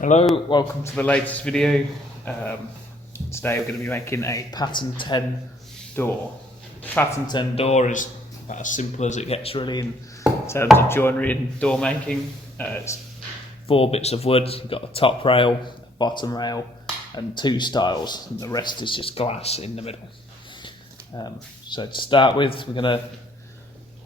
Hello, welcome to the latest video. Today we're going to be making a pattern 10 door. Pattern 10 door is about as simple as it gets really in terms of joinery and door making. It's 4 bits of wood. You've got a top rail, a bottom rail and 2 stiles, and the rest is just glass in the middle. So to start with, we're going to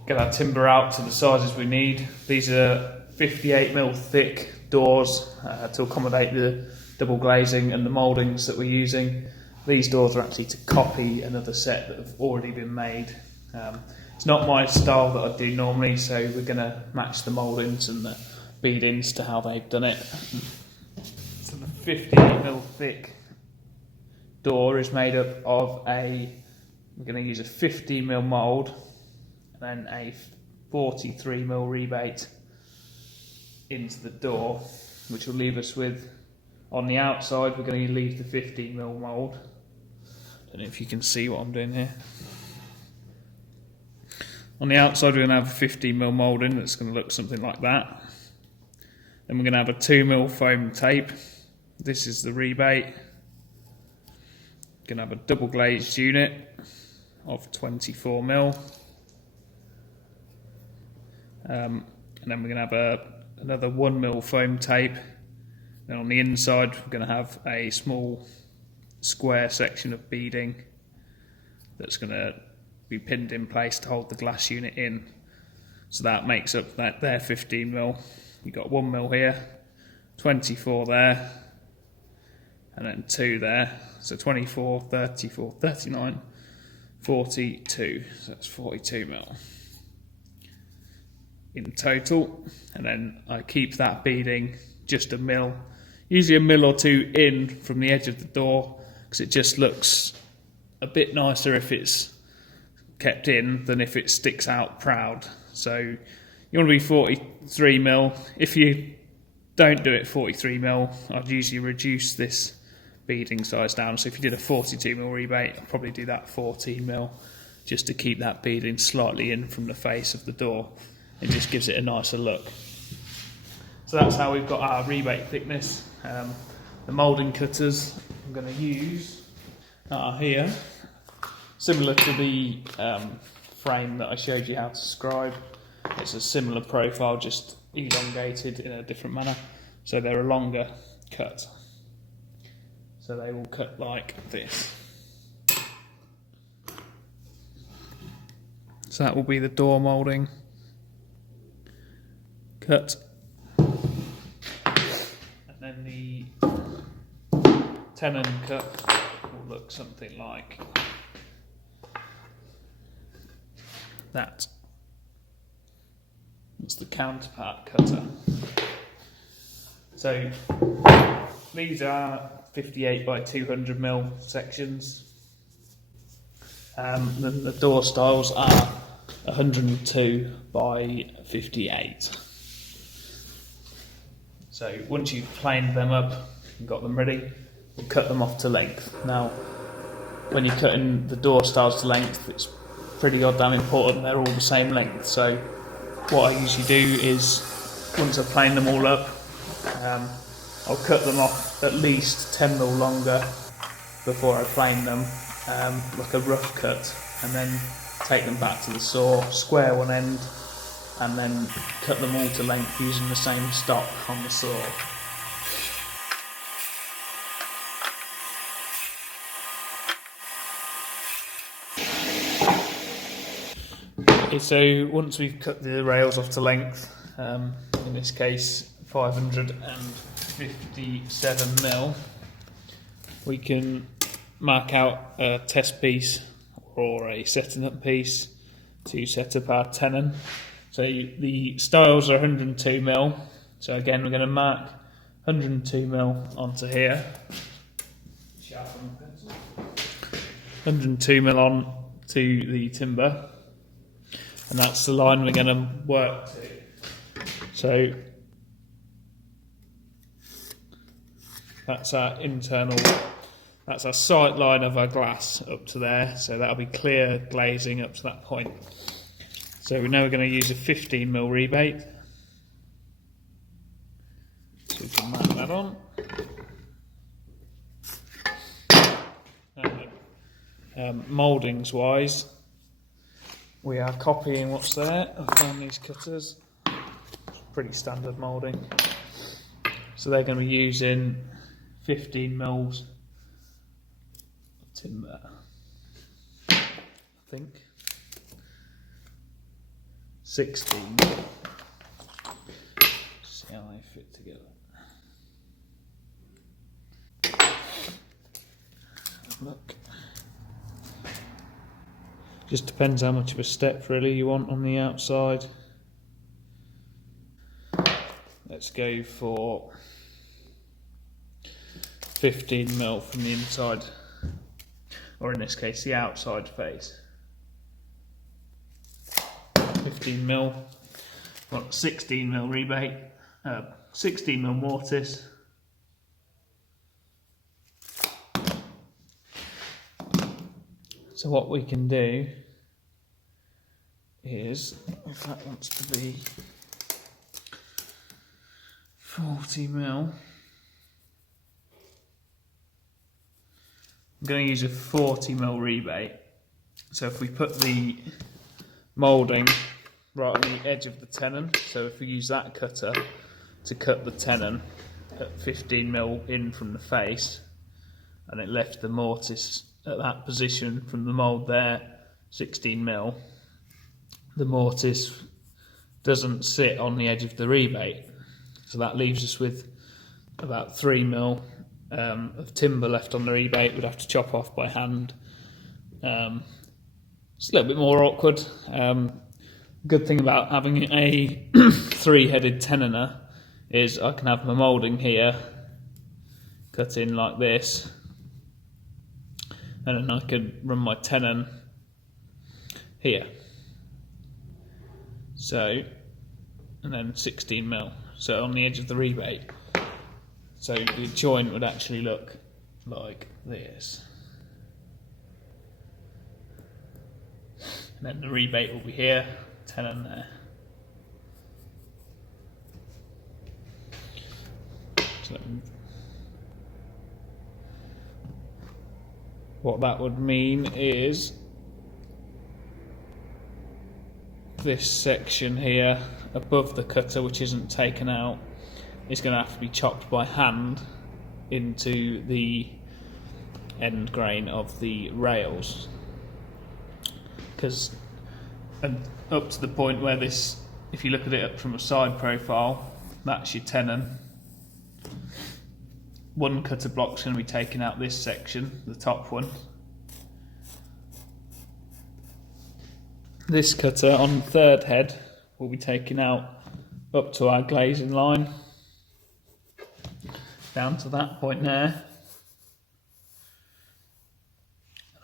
get our timber out to the sizes we need. These are 58mm thick doors to accommodate the double glazing and the mouldings that we're using. These doors are actually to copy another set that have already been made. It's not my style that I do normally, so we're going to match the mouldings and the beadings to how they've done it. So the 58mm thick door is made up of we're going to use a 50mm mould and then a 43mm rebate into the door, which will leave us with, on the outside we're going to leave the 15mm mould. Don't know if you can see what I'm doing here. On the outside we're going to have a 15mm moulding that's going to look something like that. Then we're going to have a 2mm foam tape. This is the rebate. Going to have a double glazed unit of 24mm. And then we're going to have another 1mm foam tape. Then on the inside we're going to have a small square section of beading that's going to be pinned in place to hold the glass unit in. So that makes up that there 15mm. You've got 1mm here, 24 there, and then 2 there. So 24, 34, 39, 42. So that's 42mm in total. And then I keep that beading just a mil, usually a mil or 2 in from the edge of the door, because it just looks a bit nicer if it's kept in than if it sticks out proud. So you want to be 43mm. If you don't do it 43mm, I'd usually reduce this beading size down. So if you did a 42mm rebate, I'd probably do that 14mm, just to keep that beading slightly in from the face of the door. It just gives it a nicer look. So that's how we've got our rebate thickness. The moulding cutters I'm going to use are here, similar to the frame that I showed you how to scribe. It's a similar profile, just elongated in a different manner. So they're a longer cut. So they will cut like this. So that will be the door moulding cut. And then the tenon cut will look something like that. It's the counterpart cutter. So these are 58 by 200mm sections. The door stiles are 102 by 58. So once you've planed them up and got them ready, we'll cut them off to length. Now, when you're cutting the door stiles to length, it's pretty goddamn important they're all the same length. So what I usually do is, once I've planed them all up, I'll cut them off at least 10mm longer before I plane them, like a rough cut, and then take them back to the saw, square one end, and then cut them all to length using the same stop on the saw. Okay, so once we've cut the rails off to length, in this case 557mm, we can mark out a test piece or a setting up piece to set up our tenon. So the stiles are 102mm, so again we're going to mark 102mm onto here, 102mm on to the timber, and that's the line we're going to work to. So that's our internal, that's our sight line of our glass up to there, so that'll be clear glazing up to that point. So we know we're going to use a 15mm rebate. So we can mark that on. Mouldings wise, we are copying what's there. I found these cutters, pretty standard moulding. So they're going to be using 15 mils of timber, I think. 16. See how they fit together. Look. Just depends how much of a step really you want on the outside. Let's go for 15 mil from the inside, or in this case the outside face. 15 mil. Want 16 mil rebate, 16 mil mortise. So what we can do is, if that wants to be 40 mil, I'm going to use a 40 mil rebate. So if we put the moulding right on the edge of the tenon, so if we use that cutter to cut the tenon at 15 mil in from the face, and it left the mortise at that position from the mould there, 16 mil, the mortise doesn't sit on the edge of the rebate. So that leaves us with about 3 mil of timber left on the rebate. We'd have to chop off by hand. It's a little bit more awkward. Good thing about having a 3-headed tenoner is I can have my moulding here cut in like this, and then I could run my tenon here. So, and then 16 mil. So on the edge of the rebate. So the joint would actually look like this. And then the rebate will be here, tenon there. So what that would mean is this section here above the cutter, which isn't taken out, is going to have to be chopped by hand into the end grain of the rails, because up to the point where this, if you look at it up from a side profile, that's your tenon. One cutter block's going to be taking out this section, the top one. This cutter on the third head will be taking out up to our glazing line, down to that point there.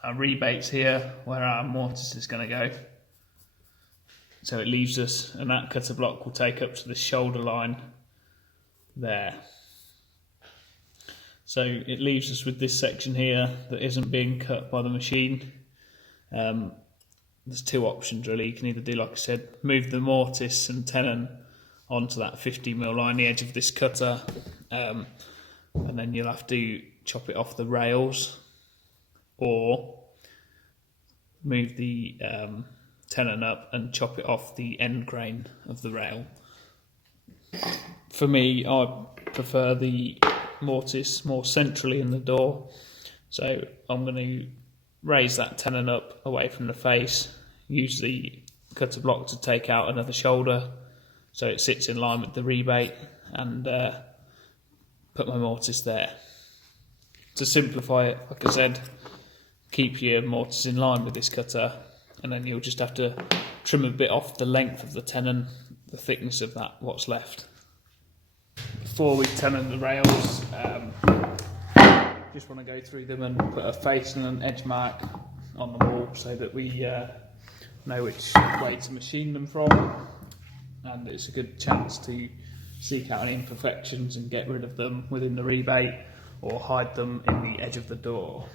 Our rebate's here where our mortise is going to go. So it leaves us, and that cutter block will take up to the shoulder line there. So it leaves us with this section here that isn't being cut by the machine. There's two options really. You can either do, like I said, move the mortise and tenon onto that 50mm line, the edge of this cutter, and then you'll have to chop it off the rails, or move the tenon up and chop it off the end grain of the rail. For me, I prefer the mortise more centrally in the door, so I'm going to raise that tenon up away from the face, use the cutter block to take out another shoulder so it sits in line with the rebate, and put my mortise there. To simplify it, like I said, keep your mortise in line with this cutter, and then you'll just have to trim a bit off the length of the tenon, the thickness of that, what's left. Before we tenon the rails, just want to go through them and put a face and an edge mark on the wall so that we know which way to machine them from, and it's a good chance to seek out any imperfections and get rid of them within the rebate or hide them in the edge of the door.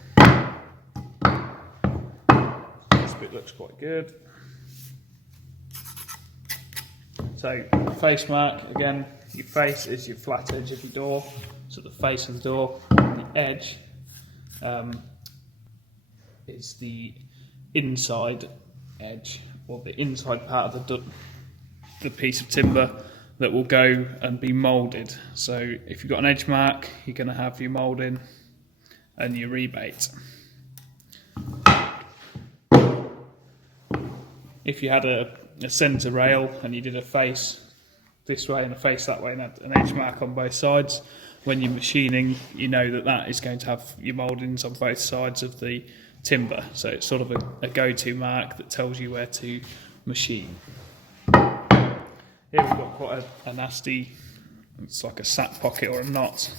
This bit looks quite good. So face mark, again, your face is your flat edge of your door, so the face of the door, the edge is the inside edge, or the inside part of the piece of timber that will go and be moulded. So if you've got an edge mark, you're going to have your moulding and your rebate. If you had a centre rail and you did a face this way and a face that way and had an edge mark on both sides, when you're machining, you know that that is going to have your mouldings on both sides of the timber. So it's sort of a go-to mark that tells you where to machine. Here we've got quite a nasty, it's like a sack pocket or a knot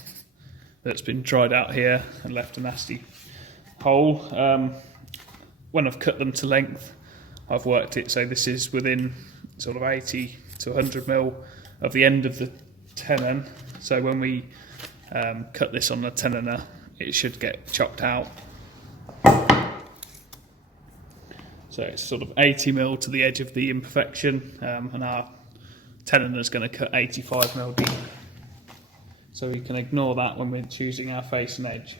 that's been dried out here and left a nasty hole. When I've cut them to length, I've worked it so this is within sort of 80 to 100 mil of the end of the tenon. So when we cut this on the tenoner, it should get chopped out. So it's sort of 80 mil to the edge of the imperfection, and our tenoner is going to cut 85 mil deep. So we can ignore that when we're choosing our face and edge.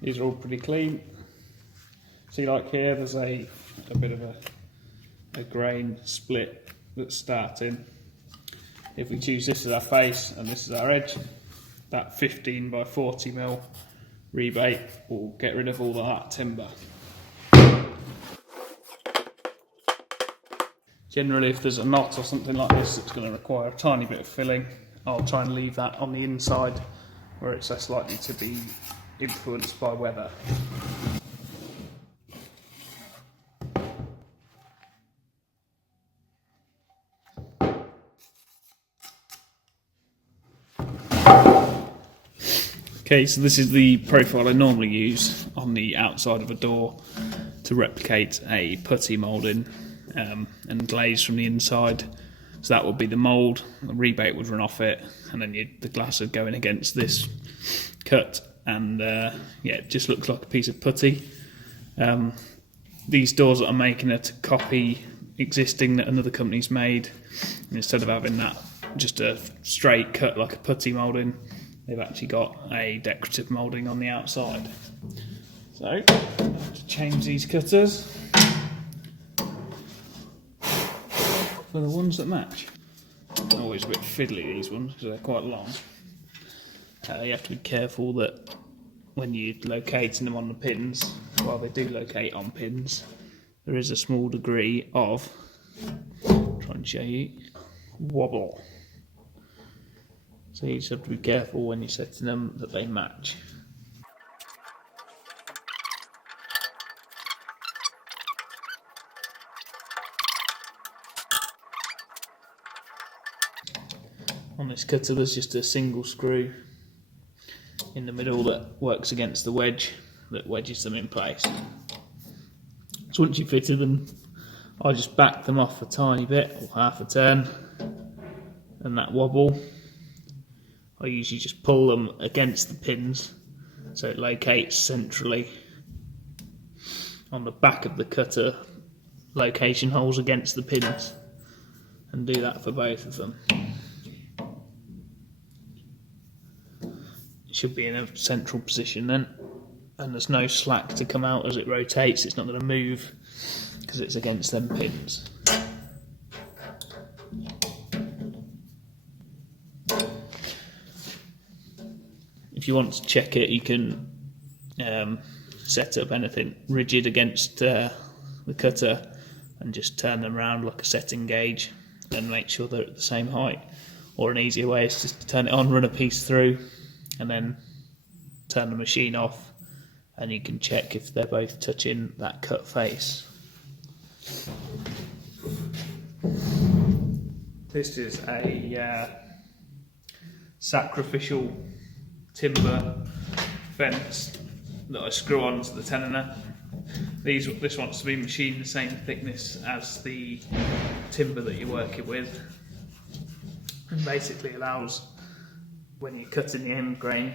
These are all pretty clean. See, like here, there's a bit of a grain split that's starting. If we choose this as our face and this is our edge, that 15 by 40 mil rebate will get rid of all of that timber. Generally, if there's a knot or something like this that's going to require a tiny bit of filling, I'll try and leave that on the inside where it's less likely to be influenced by weather. Okay, so this is the profile I normally use on the outside of a door to replicate a putty moulding and glaze from the inside. So that would be the mould, the rebate would run off it, and then the glass would go in against this cut, and yeah, it just looks like a piece of putty. These doors that I'm making are to copy existing that another company's made, and instead of having that just a straight cut like a putty moulding, they've actually got a decorative moulding on the outside. So, I have to change these cutters for the ones that match. Always a bit fiddly, these ones, because they're quite long. You have to be careful that when you're locating them on the pins, while they do locate on pins, there is a small degree of, I'll try and show you, wobble. So you just have to be careful when you're setting them that they match. On this cutter there's just a single screw in the middle that works against the wedge that wedges them in place. So once you've fitted them, I just back them off a tiny bit, or half a turn, and that wobble, I usually just pull them against the pins so it locates centrally on the back of the cutter, location holes against the pins, and do that for both of them. It should be in a central position then, and there's no slack to come out as it rotates. It's not going to move because it's against them pins. If you want to check it, you can set up anything rigid against the cutter and just turn them around like a setting gauge and make sure they're at the same height. Or an easier way is just to turn it on, run a piece through, and then turn the machine off, and you can check if they're both touching that cut face. This is a sacrificial timber fence that I screw onto the tenoner. This wants to be machined the same thickness as the timber that you're working with, and basically allows, when you're cutting the end grain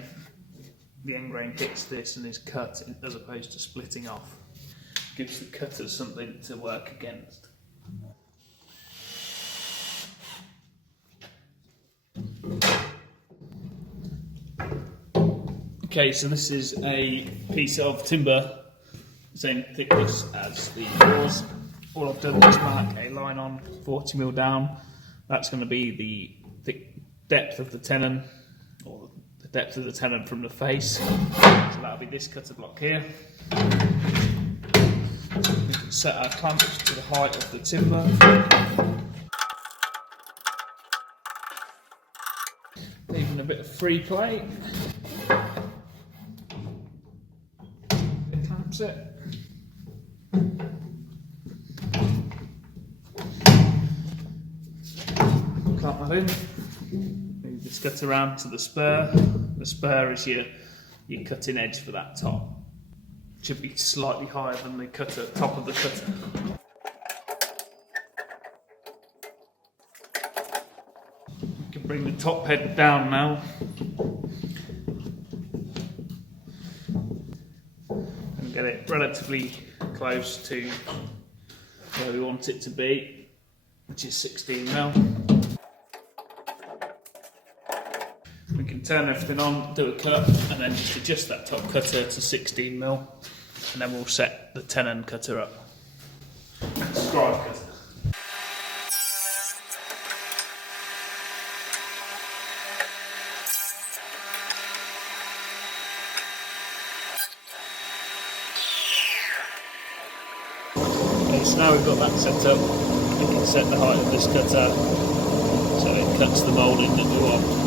hits this and is cut as opposed to splitting off. Gives the cutters something to work against. Okay, so this is a piece of timber, same thickness as the doors. All I've done is mark a line on 40mm down. That's going to be the depth of the tenon, or the depth of the tenon from the face. So that'll be this cutter block here. We can set our clamps to the height of the timber. Leaving a bit of free play. It clamps it. Clamp that in. Move this cutter around to the spur. The spur is your cutting edge for that top. Should be slightly higher than the cutter, top of the cutter. We can bring the top head down now. And get it relatively close to where we want it to be, which is 16mm. We can turn everything on, do a cut, and then just adjust that top cutter to 16mm, and then we'll set the tenon cutter up. Scribe cutter. Okay, so now we've got that set up, we can set the height of this cutter so it cuts the moulding that we want.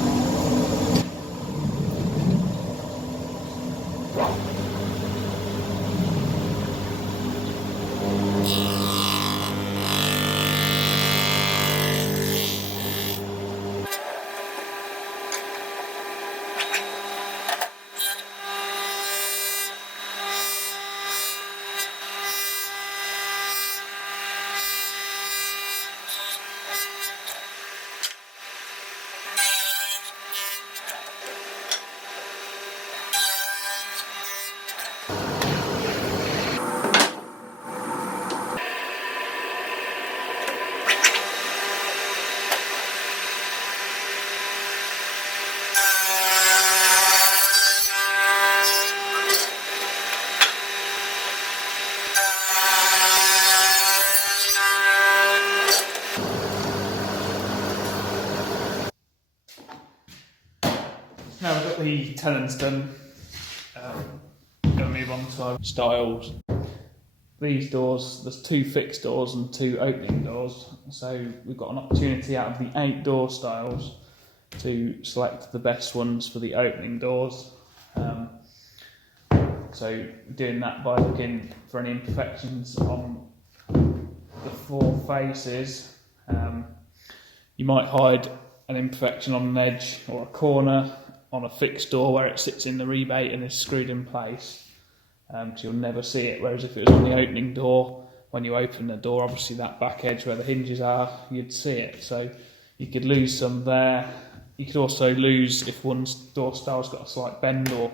Now we've got the tenons done, we're going to move on to our styles. These doors, there's 2 fixed doors and 2 opening doors, so we've got an opportunity out of the 8 door styles to select the best ones for the opening doors. So doing that by looking for any imperfections on the 4 faces. You might hide an imperfection on an edge or a corner on a fixed door where it sits in the rebate and is screwed in place, because you'll never see it, whereas if it was on the opening door, when you open the door, obviously that back edge where the hinges are, you'd see it, so you could lose some there. You could also lose if one's door style's got a slight bend or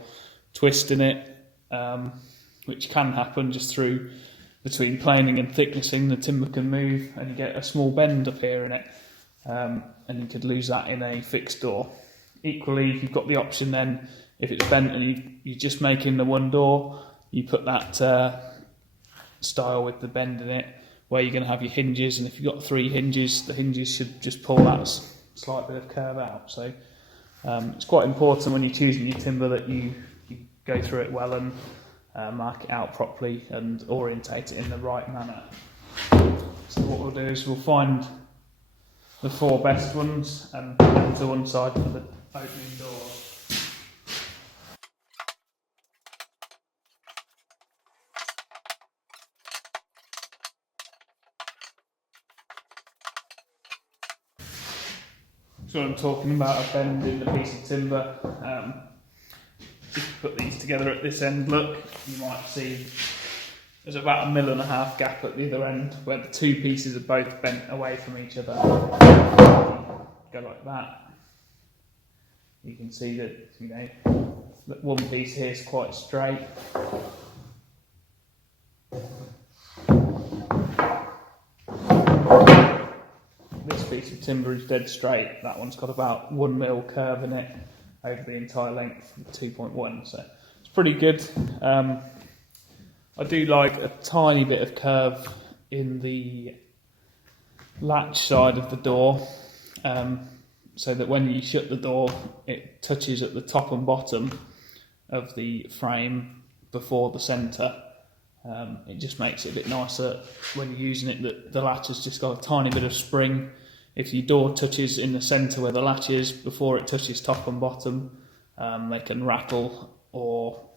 twist in it, which can happen just through between planing and thicknessing. The timber can move and you get a small bend up here in it, and you could lose that in a fixed door. Equally, you've got the option then, if it's bent and you're just making the one door, you put that style with the bend in it, where you're going to have your hinges, and if you've got 3 hinges, the hinges should just pull that slight bit of curve out. So it's quite important when you're choosing your timber that you go through it well and mark it out properly and orientate it in the right manner. So what we'll do is we'll find the 4 best ones and put them to one side for the opening door. So I'm talking about a bend in the piece of timber. If you put these together at this end, look, you might see there's about 1.5 mm gap at the other end where the 2 pieces are both bent away from each other. Go like that. You can see that, you know, that one piece here is quite straight. This piece of timber is dead straight. That one's got about 1 mm curve in it. over the entire length of 2.1, so it's pretty good. I do like a tiny bit of curve in the latch side of the door, so that when you shut the door it touches at the top and bottom of the frame before the centre. It just makes it a bit nicer when you're using it, that the latch has just got a tiny bit of spring. If your door touches in the centre where the latch is before it touches top and bottom, they can rattle, or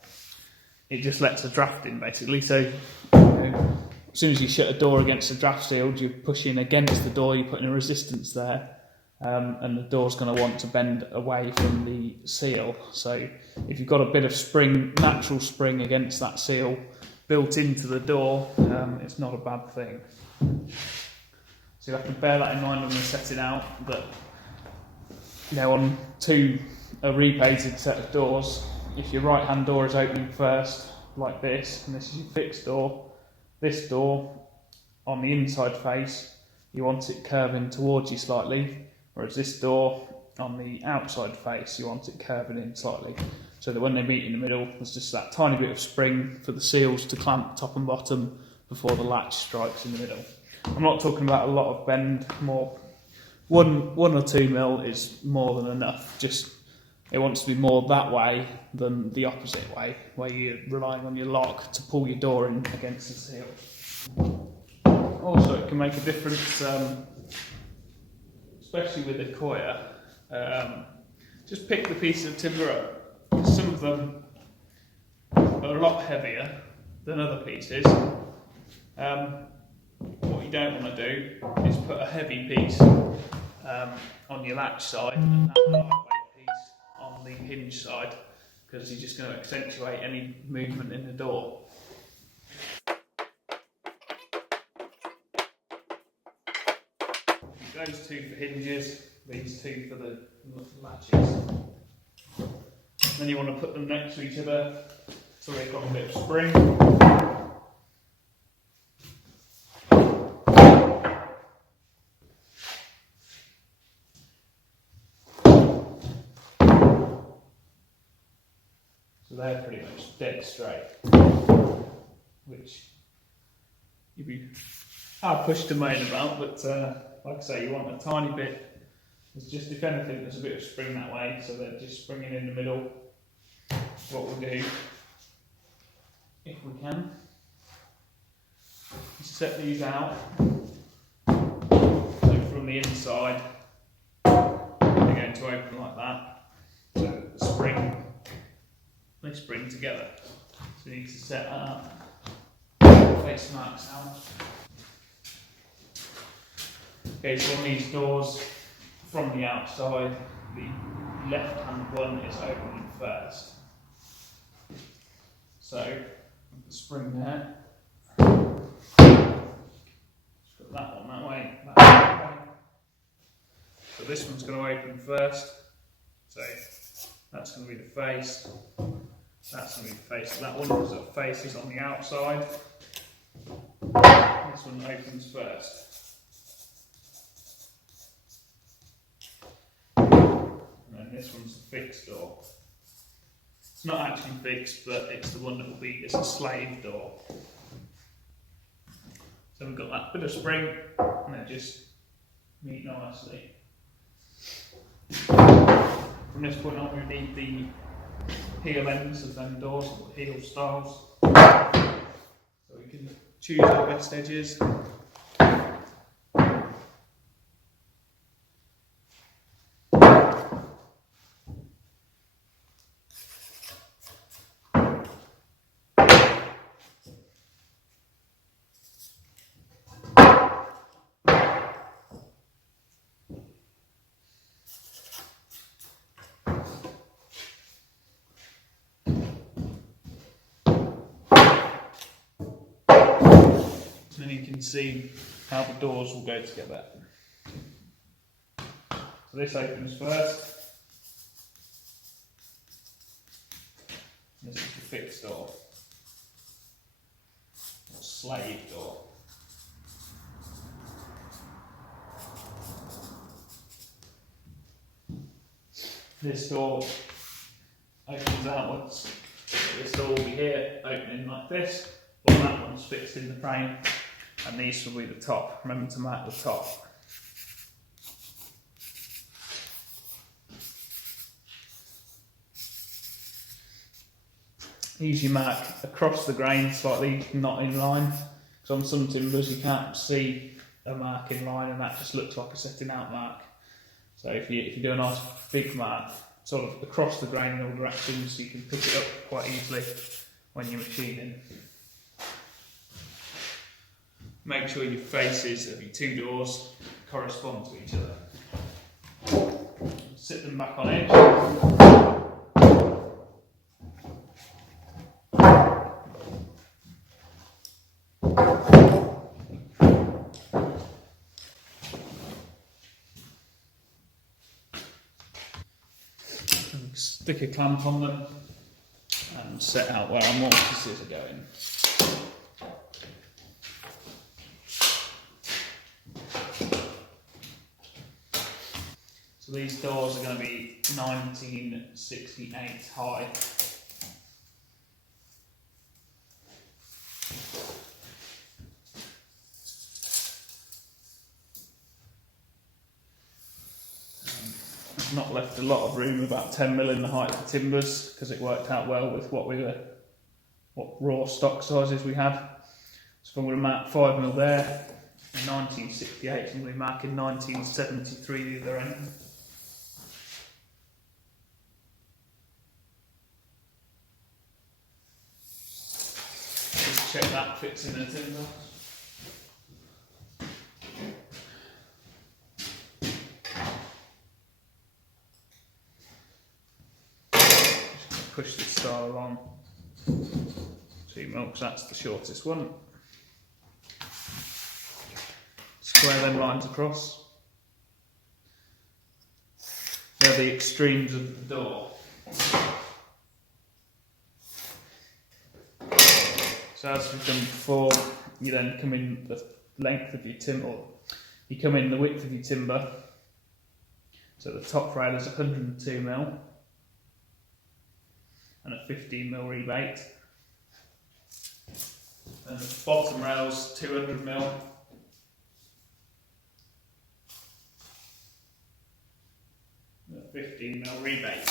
it just lets a draft in basically. So as soon as you shut a door against a draft shield, you're pushing against the door, you're putting a resistance there, and the door's going to want to bend away from the seal. So if you've got a bit of spring, natural spring against that seal built into the door, it's not a bad thing. So you have to bear that in mind when we're setting out, that on a rebated set of doors, if your right hand door is opening first, like this, and this is your fixed door, this door on the inside face, you want it curving towards you slightly, whereas this door on the outside face, you want it curving in slightly, so that when they meet in the middle, there's just that tiny bit of spring for the seals to clamp top and bottom before the latch strikes in the middle. I'm not talking about a lot of bend, more 1 or 2 mil is more than enough. Just it wants to be more that way than the opposite way, where you're relying on your lock to pull your door in against the seal. Also, it can make a difference, especially with a coir. Just pick the piece of timber up. Some of them are a lot heavier than other pieces. What you don't want to do is put a heavy piece on your latch side and that lightweight piece on the hinge side, because you're just going to accentuate any movement in the door. Those 2 for hinges, these 2 for the latches. Then you want to put them next to each other so they've got a bit of spring. So they're pretty much dead straight, which you'd be hard pushed to moan about, but like I say, you want a tiny bit. It's just, if anything, there's a bit of spring that way, so they're just springing in the middle. What we'll do, if we can, is set these out. So from the inside, they're going to open like that, so that the spring, they spring together. So you need to set that up, face marks out. Okay, so on these doors, from the outside, the left hand one is opening first. So, the spring there. Just put that one that way, that way. So this one's going to open first. So that's going to be the face. That's going to be the face of that one, because the face is on the outside. This one opens first. And this one's the fixed door. It's not actually fixed, but it's the one that will be, it's a slave door. So we've got that bit of spring, and they just meet nicely. From this point on, we need the heel ends of them doors, or heel styles. So we can choose our best edges. And then you can see how the doors will go together. So this opens first. This is the fixed door, or slave door. This door opens outwards. So this door will be here, opening like this, while that one's fixed in the frame, and these will be the top. Remember to mark the top. Usually mark across the grain slightly, not in line, because on some timbers you can't see a mark in line and that just looks like a setting out mark. So if you do a nice big mark sort of across the grain in all directions, so you can pick it up quite easily when you're machining. Make sure your faces of your two doors correspond to each other. Sit them back on edge. Stick a clamp on them and set out where our mortises are going. So these doors are going to be 1968 high. Not left a lot of room, about 10mm in the height of the timbers, because it worked out well with what raw stock sizes we had. So I'm going to mark 5mm there, in 1968, I'm going to be marking 1973 the other end. Just check that fits in the timber. Push this style along 2mm, because that's the shortest one. Square them lines across. They're the extremes of the door. So as we've done before, you then come in the length of your timber, or you come in the width of your timber. So the top rail is 102mm. And a 15mm rebate, and the bottom rail's 200mm, and a 15mm rebate.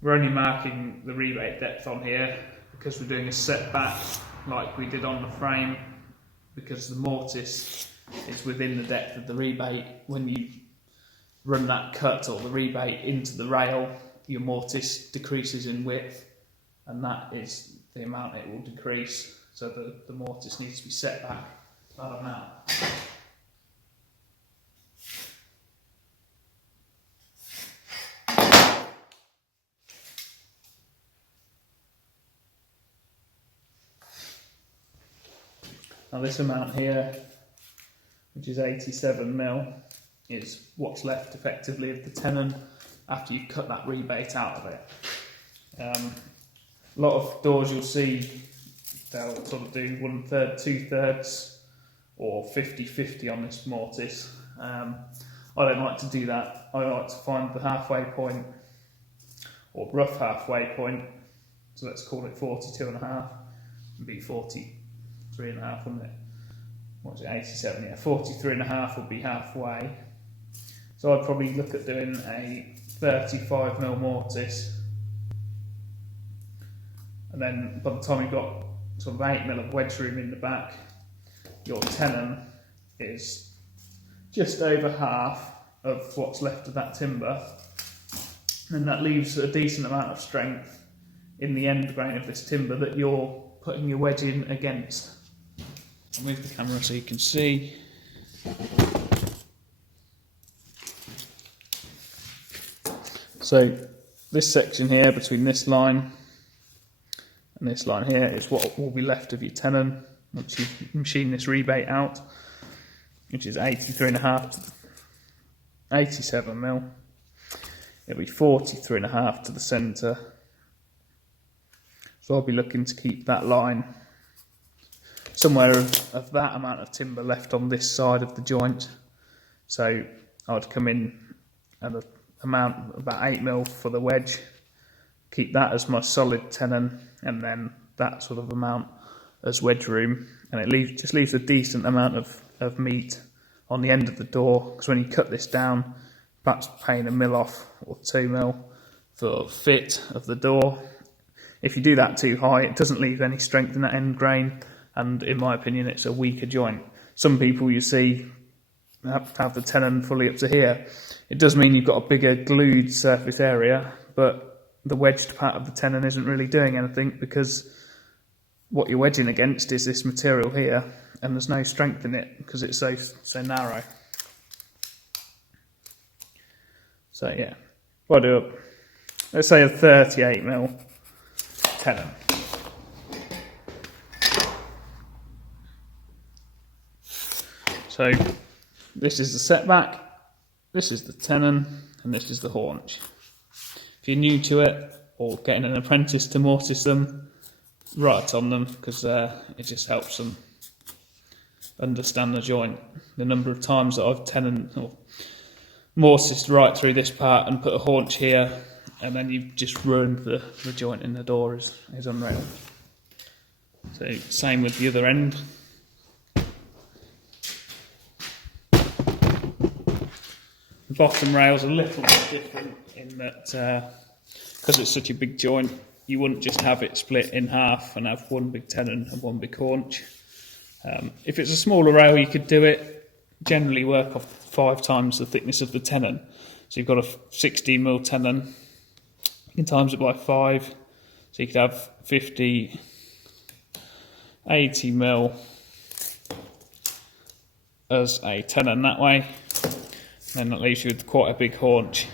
We're only marking the rebate depth on here because we're doing a setback like we did on the frame, because the mortise is within the depth of the rebate. When you run that cut or the rebate into the rail, your mortise decreases in width, and that is the amount it will decrease. So the mortise needs to be set back that amount. Now this amount here, which is 87mm, is what's left effectively of the tenon after you cut that rebate out of it. A lot of doors you'll see, they'll sort of do 1/3, 2/3 or 50-50 on this mortise. I don't like to do that. I like to find the halfway point, or rough halfway point, so let's call it 42.5, and be 43.5, wouldn't it? What's it, 87? Yeah, 43.5 would be halfway. So I'd probably look at doing a 35mm mortise, and then by the time you've got sort of 8mm of wedge room in the back, your tenon is just over half of what's left of that timber, and that leaves a decent amount of strength in the end grain of this timber that you're putting your wedge in against. I'll move the camera so you can see. So this section here between this line and this line here is what will be left of your tenon once you machine this rebate out, which is 83.5 to 87mm. It'll be 43.5 to the centre. So I'll be looking to keep that line somewhere of that amount of timber left on this side of the joint. So I'd come in at amount, about 8mm for the wedge. Keep that as my solid tenon, and then that sort of amount as wedge room, and it just leaves a decent amount of meat on the end of the door, because when you cut this down, perhaps paying 1mm off or 2mm for fit of the door. If you do that too high, it doesn't leave any strength in that end grain, and in my opinion it's a weaker joint. Some people you see have the tenon fully up to here. It does mean you've got a bigger glued surface area, but the wedged part of the tenon isn't really doing anything, because what you're wedging against is this material here, and there's no strength in it because it's so narrow. So yeah, what I do, let's say a 38mm tenon. So this is the setback, this is the tenon, and this is the haunch. If you're new to it, or getting an apprentice to mortise them, write on them, because it just helps them understand the joint. The number of times that I've tenon or mortised right through this part and put a haunch here, and then you've just ruined the joint in the door is unreal. So same with the other end. The bottom rail's a little bit different in that because it's such a big joint, you wouldn't just have it split in half and have one big tenon and one big haunch. If it's a smaller rail, you could do it, generally work off 5 times the thickness of the tenon. So you've got a 16mm tenon, you can times it by 5, so you could have 50, 80mm as a tenon that way, and that leaves you with quite a big haunch.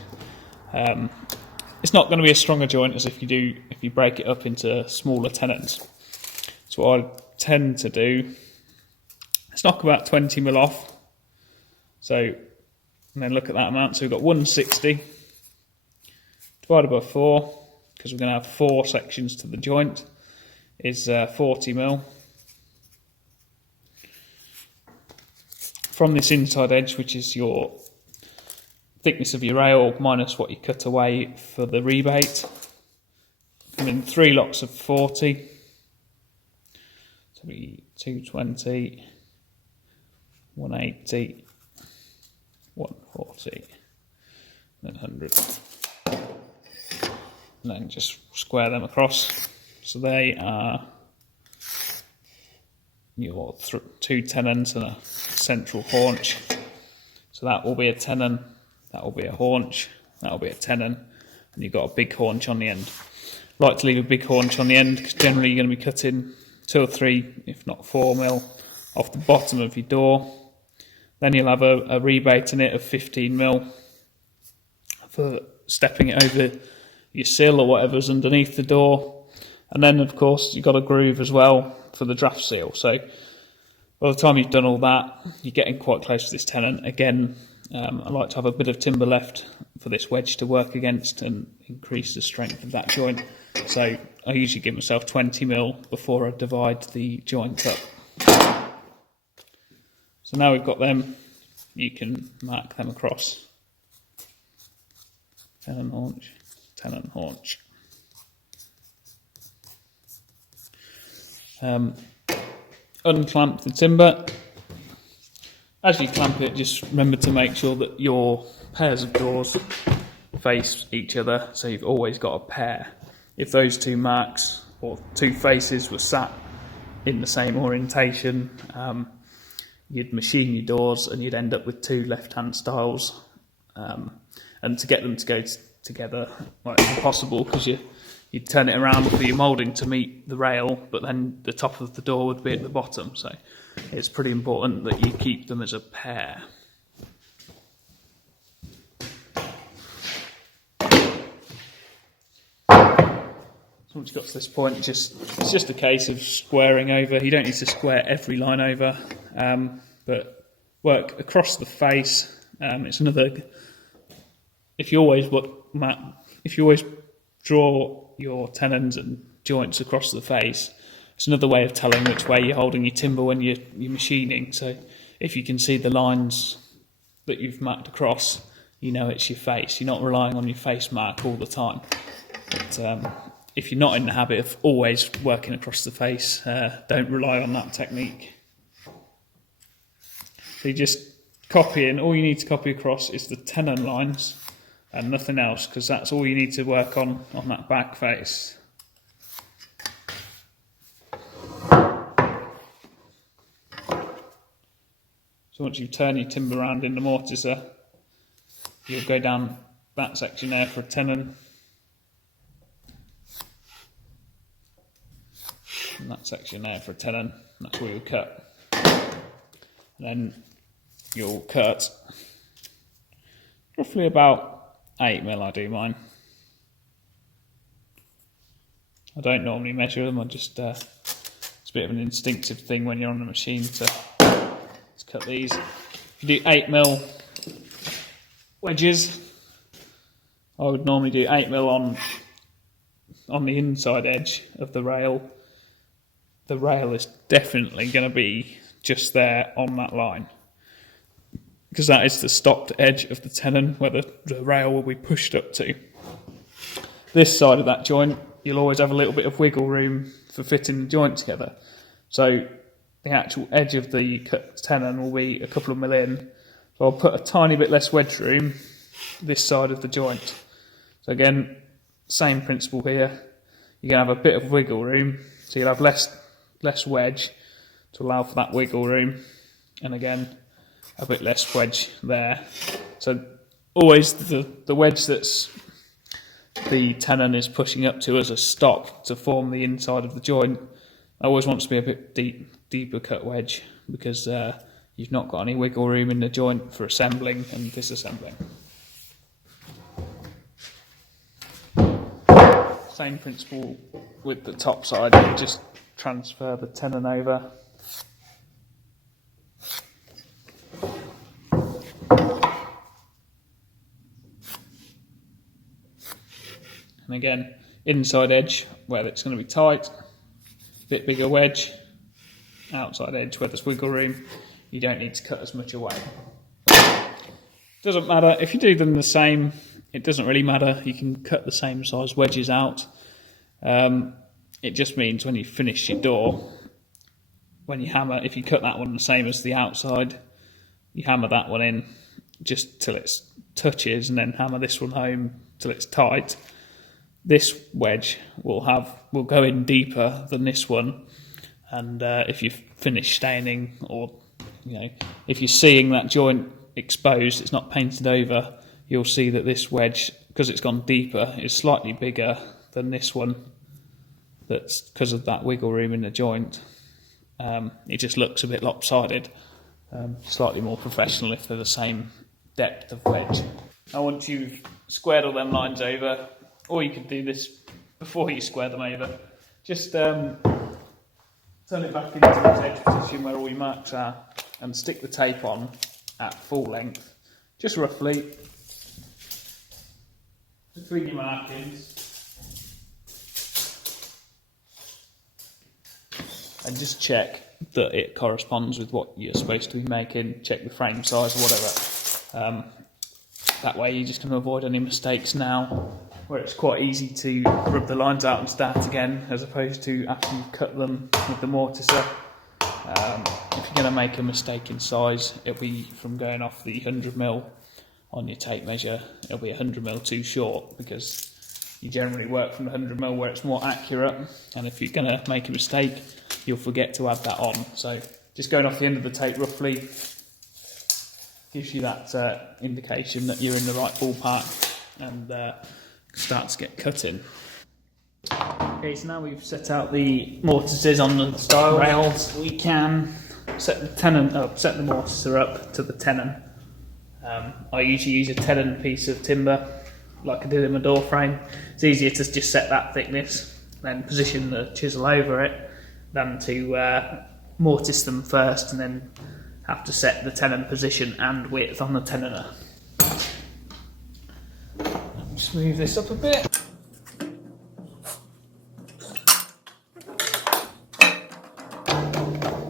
It's not going to be as strong a joint as if you break it up into smaller tenons. So what I tend to do is knock about 20mm off. So, and then look at that amount. So we've got 160 divided by 4, because we're going to have 4 sections to the joint, is 40mm. From this inside edge, which is your thickness of your rail minus what you cut away for the rebate, I'm in 3 lots of 40, so be 220, 180, 140, and 100, and then just square them across. So they are your 2 tenons and a central haunch. So that will be a tenon, that will be a haunch, that will be a tenon, and you've got a big haunch on the end. I like to leave a big haunch on the end, because generally you're going to be cutting 2 or 3, if not 4mm off the bottom of your door. Then you'll have a rebate in it of 15mm for stepping it over your sill or whatever's underneath the door. And then of course you've got a groove as well for the draft seal. So by the time you've done all that, you're getting quite close to this tenon. Again, I like to have a bit of timber left for this wedge to work against and increase the strength of that joint. So I usually give myself 20mm before I divide the joint up. So now we've got them, you can mark them across. Tenon haunch, tenon haunch. Unclamp the timber. As you clamp it, just remember to make sure that your pairs of doors face each other, so you've always got a pair. If those 2 marks or 2 faces were sat in the same orientation, you'd machine your doors and you'd end up with 2 left-hand styles. And to get them to go together, well, it's impossible, because you'd turn it around for your moulding to meet the rail, but then the top of the door would be at the bottom. So it's pretty important that you keep them as a pair. Once you've got to this point, it's just a case of squaring over. You don't need to square every line over, but work across the face. It's another. If you always draw your tenons and joints across the face, it's another way of telling which way you're holding your timber when you're machining. So if you can see the lines that you've marked across, you know it's your face. You're not relying on your face mark all the time. But if you're not in the habit of always working across the face, don't rely on that technique. So you just copy in, all you need to copy across is the tenon lines and nothing else, because that's all you need to work on that back face. So once you turn your timber around in the mortiser, you'll go down that section there for a tenon, and that section there for a tenon, and that's where you'll cut. And then you'll cut roughly about 8mm, I do mine. I don't normally measure them, it's a bit of an instinctive thing when you're on the machine to cut these. If you do 8mm wedges, I would normally do 8mm on the inside edge of the rail. The rail is definitely going to be just there on that line, because that is the stopped edge of the tenon where the rail will be pushed up to. This side of that joint, you'll always have a little bit of wiggle room for fitting the joint together. So the actual edge of the cut tenon will be a couple of mil in. So I'll put a tiny bit less wedge room this side of the joint. So again, same principle here. You're going to have a bit of wiggle room, so you'll have less wedge to allow for that wiggle room, and again a bit less wedge there. So always the wedge that's the tenon is pushing up to as a stop to form the inside of the joint, I always want to be a bit deeper cut wedge, because you've not got any wiggle room in the joint for assembling and disassembling. Same principle with the top side, you just transfer the tenon over. And again, inside edge where it's going to be tight, a bit bigger wedge. Outside edge where there's wiggle room, you don't need to cut as much away. Doesn't matter, if you do them the same, it doesn't really matter, you can cut the same size wedges out. It just means when you finish your door, when you hammer, if you cut that one the same as the outside, you hammer that one in just till it touches, and then hammer this one home till it's tight. This wedge will go in deeper than this one, and if you finish staining, or if you're seeing that joint exposed, it's not painted over, you'll see that this wedge, because it's gone deeper, is slightly bigger than this one. That's because of that wiggle room in the joint. It just looks a bit lopsided. Slightly more professional if they're the same depth of wedge. Now once you've squared all them lines over, or you could do this before you square them over, just turn it back into its edge position where all your marks are, and stick the tape on at full length, just roughly between your markings, and just check that it corresponds with what you're supposed to be making. Check the frame size or whatever. That way you just can avoid any mistakes now, where it's quite easy to rub the lines out and start again, as opposed to after you've cut them with the mortiser. If you're going to make a mistake in size, it'll be from going off the 100mm on your tape measure, it'll be 100mm too short, because you generally work from the 100mm where it's more accurate, and if you're going to make a mistake, you'll forget to add that on. So just going off the end of the tape roughly gives you that indication that you're in the right ballpark, and start to get cut in. Okay, so now we've set out the mortises on the style rails, we can set the mortiser up to the tenon. I usually use a tenon piece of timber, like I did in my door frame. It's easier to just set that thickness, then position the chisel over it, than to mortise them first and then have to set the tenon position and width on the tenoner. Just move this up a bit.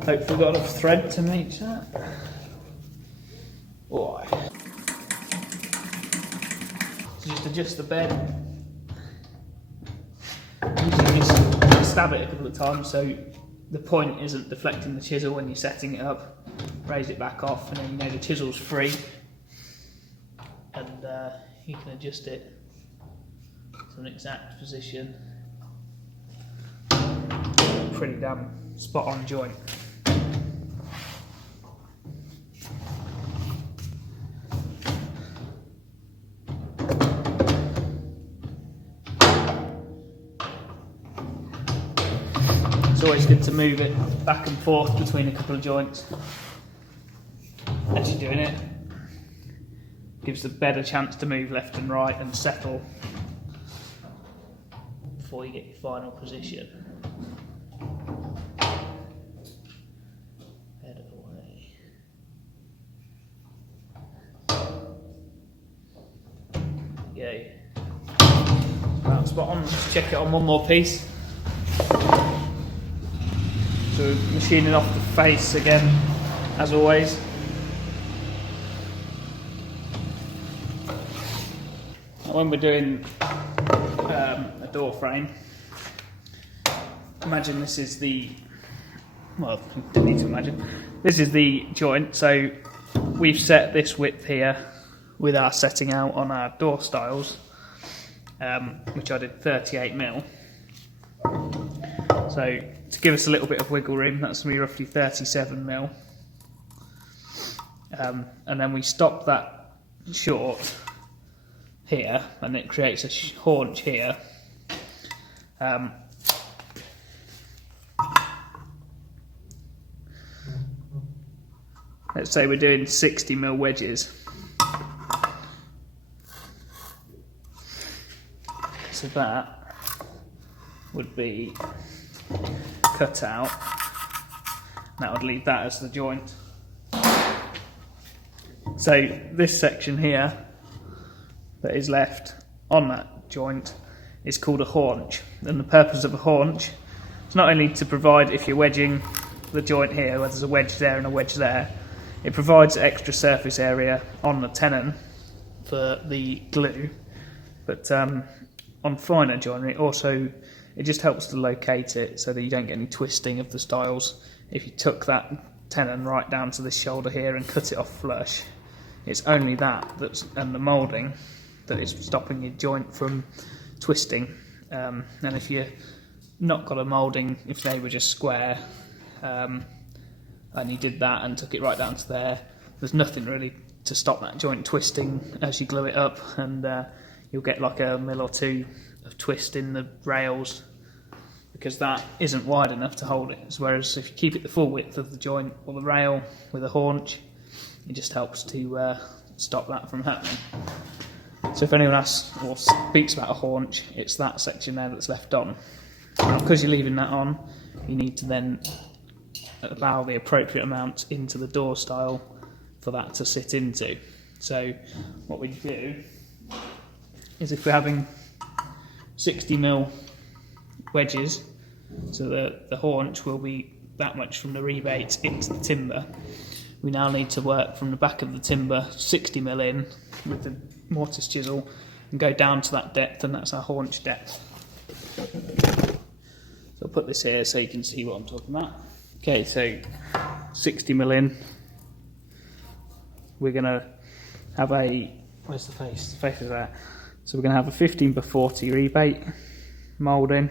Hopefully we've got enough thread to make that. Boy. adjust the bed using this, stab it a couple of times so the point isn't deflecting the chisel when you're setting it up. Raise it back off, and then you know the chisel's free, and you can adjust it to an exact position. Pretty damn spot on joint. It's always good to move it back and forth between a couple of joints as you're doing it. Gives the bed a chance to move left and right and settle before you get your final position. Bed away. There you go. About spot on. Let's check it on one more piece. So machining off the face again, as always. When we're doing a door frame, imagine this is the, well, you don't need to imagine, this is the joint. So we've set this width here with our setting out on our door styles, which I did 38mm. So to give us a little bit of wiggle room, that's going to be roughly 37mm. And then we stop that short here, and it creates a haunch here. Let's say we're doing 60mm wedges. So that would be cut out. That would leave that as the joint. So this section here that is left on that joint is called a haunch, and the purpose of a haunch is not only to provide, if you're wedging the joint here where there's a wedge there and a wedge there, it provides extra surface area on the tenon for the glue, but on finer joinery also it just helps to locate it so that you don't get any twisting of the styles. If you took that tenon right down to this shoulder here and cut it off flush, it's only that's and the moulding that is stopping your joint from twisting. And if you've not got a moulding, if they were just square, and you did that and took it right down to there, there's nothing really to stop that joint twisting as you glue it up, and you'll get like a mil or two of twist in the rails because that isn't wide enough to hold it. Whereas if you keep it the full width of the joint or the rail with a haunch, it just helps to stop that from happening. So if anyone asks or speaks about a haunch, it's that section there that's left on. And because you're leaving that on, you need to then allow the appropriate amount into the door style for that to sit into. So what we do is, if we're having 60mm wedges, so the haunch will be that much from the rebate into the timber, we now need to work from the back of the timber 60mm in with the mortise chisel and go down to that depth, and that's our haunch depth. So I'll put this here so you can see what I'm talking about. Okay, so 60mm in. We're going to have a, where's the face? The face is there. So we're going to have a 15x40 rebate moulding,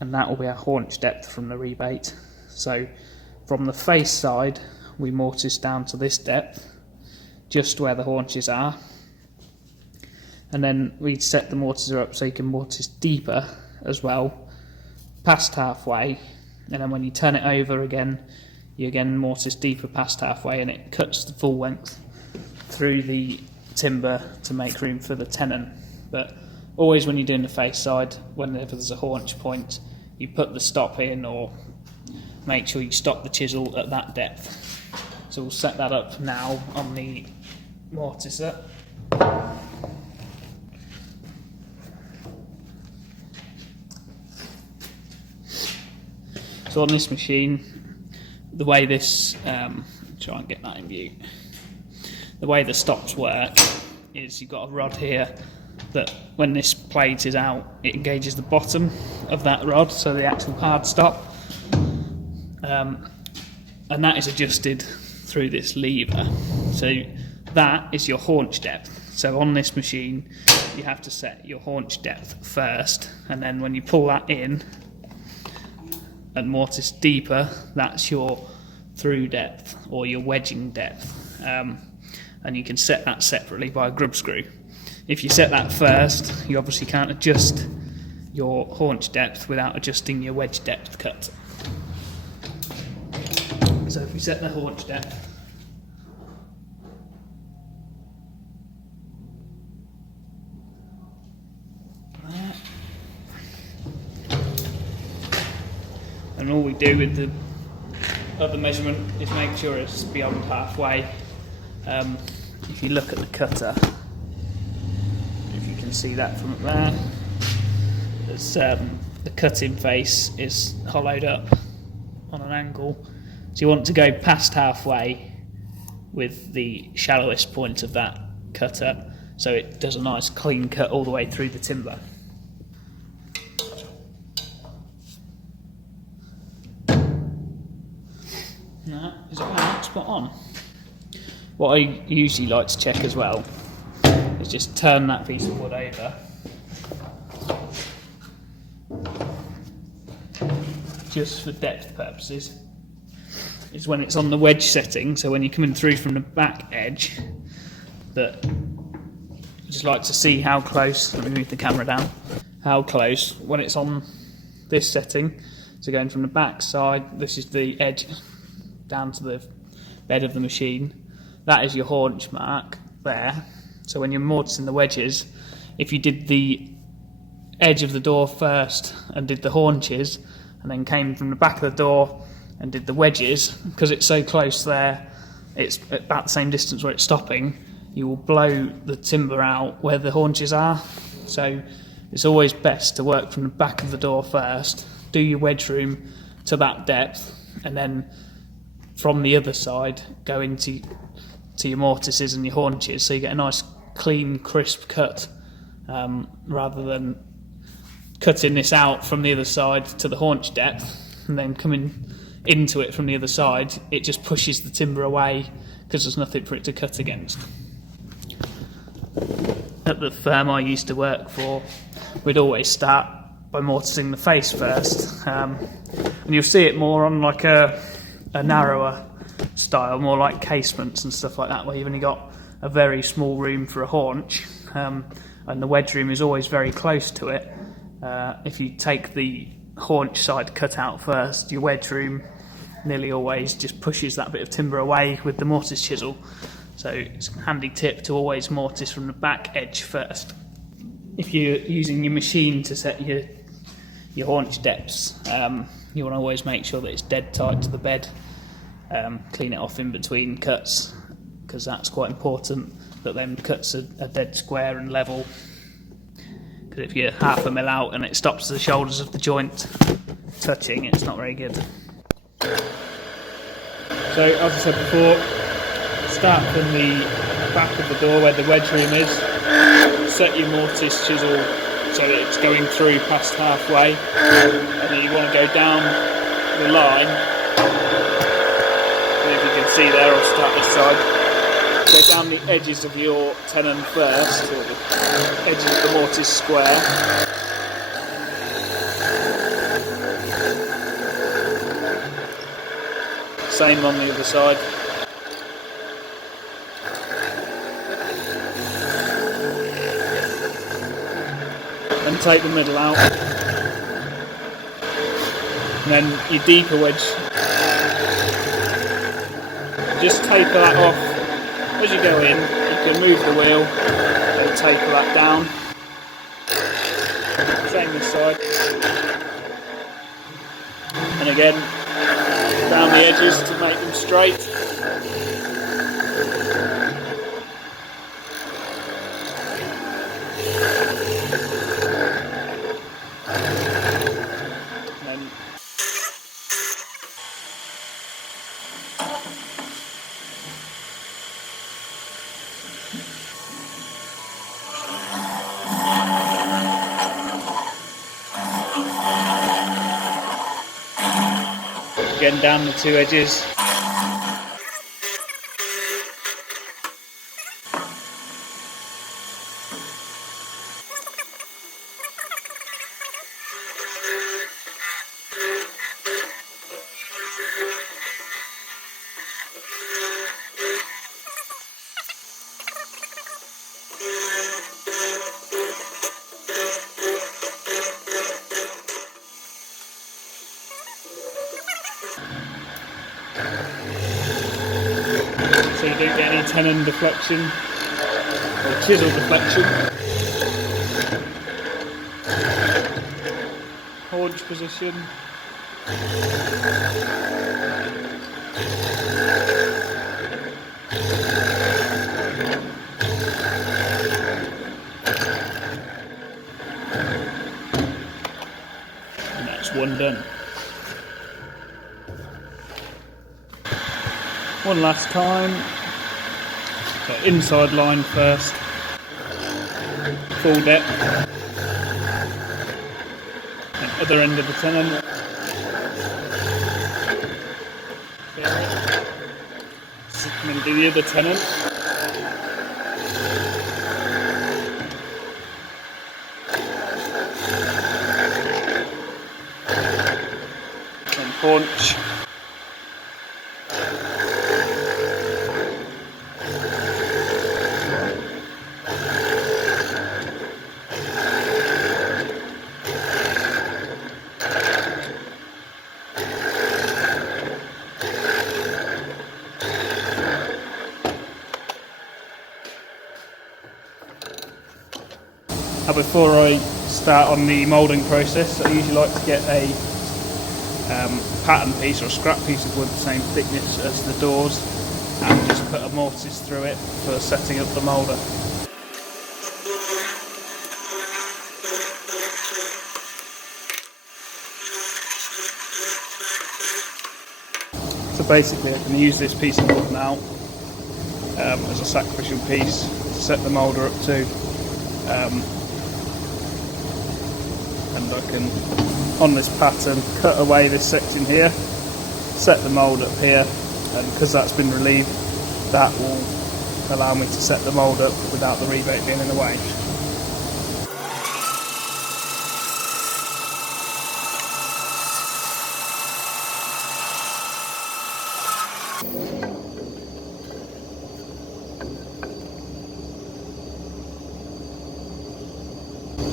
and that will be our haunch depth from the rebate. So from the face side, we mortise down to this depth, just where the haunches are, and then we set the mortiser up so you can mortise deeper as well, past halfway, and then when you turn it over again, you again mortise deeper past halfway, and it cuts the full length through the timber to make room for the tenon. But always when you're doing the face side, whenever there's a haunch point, you put the stop in, or make sure you stop the chisel at that depth. So we'll set that up now on the mortiser. So on this machine, the way this, try and get that in view, the way the stops work is you've got a rod here that when this plate is out, it engages the bottom of that rod, so the actual hard stop, and that is adjusted through this lever. So that is your haunch depth. So on this machine you have to set your haunch depth first, and then when you pull that in and mortise deeper, that's your through depth or your wedging depth, and you can set that separately by a grub screw. If you set that first, you obviously can't adjust your haunch depth without adjusting your wedge depth cut. So if we set the haunch depth, and all we do with the other measurement is make sure it's beyond halfway. If you look at the cutter, if you can see that from up there, there's, the cutting face is hollowed up on an angle, so you want to go past halfway with the shallowest point of that cutter, so it does a nice clean cut all the way through the timber. That is about spot on. What I usually like to check as well is just turn that piece of wood over, just for depth purposes, is when it's on the wedge setting, so when you're coming through from the back edge, that I just like to see how close, let me move the camera down, how close, when it's on this setting, so going from the back side, this is the edge down to the bed of the machine, that is your haunch mark there. So when you're mortising the wedges, if you did the edge of the door first and did the haunches, and then came from the back of the door and did the wedges, because it's so close there, it's about the same distance where it's stopping, you will blow the timber out where the haunches are. So it's always best to work from the back of the door first, do your wedge room to that depth, and then from the other side go into your mortises and your haunches, so you get a nice clean crisp cut, rather than cutting this out from the other side to the haunch depth and then coming into it from the other side. It just pushes the timber away because there's nothing for it to cut against. At the firm I used to work for, we'd always start by mortising the face first, and you'll see it more on like a narrower style, more like casements and stuff like that, where you've only got a very small room for a haunch, and the wedge room is always very close to it. If you take the haunch side cut out first, your wedge room nearly always just pushes that bit of timber away with the mortise chisel. So it's a handy tip to always mortise from the back edge first. If you're using your machine to set your haunch depths, you want to always make sure that it's dead tight to the bed. Clean it off in between cuts, because that's quite important, that them cuts are dead square and level. Because if you're half a mil out and it stops the shoulders of the joint touching, it's not very good. So as I said before, start from the back of the door where the wedge room is, set your mortise chisel so that it's going through past halfway, and then you want to go down the line. If you can see there, I'll start this side. Go down the edges of your tenon first, or the edges of the mortise square. Same on the other side. And take the middle out. And then your deeper wedge, just taper that off. As you go in, you can move the wheel and taper that down. Same this side. And again, down the edges to make them straight. Again down the two edges. So you don't get any tenon deflection or chisel deflection. Haunch position. And that's one done. One last time. So inside line first, full depth, and other end of the tenon. So I'm going to do the other tenon. Then haunch. Before I start on the moulding process, I usually like to get a pattern piece or a scrap piece of wood the same thickness as the doors and just put a mortise through it for setting up the moulder. So basically I can use this piece of wood now as a sacrificial piece to set the moulder up to. And I can, on this pattern, cut away this section here, set the mould up here, and because that's been relieved, that will allow me to set the mould up without the rebate being in the way.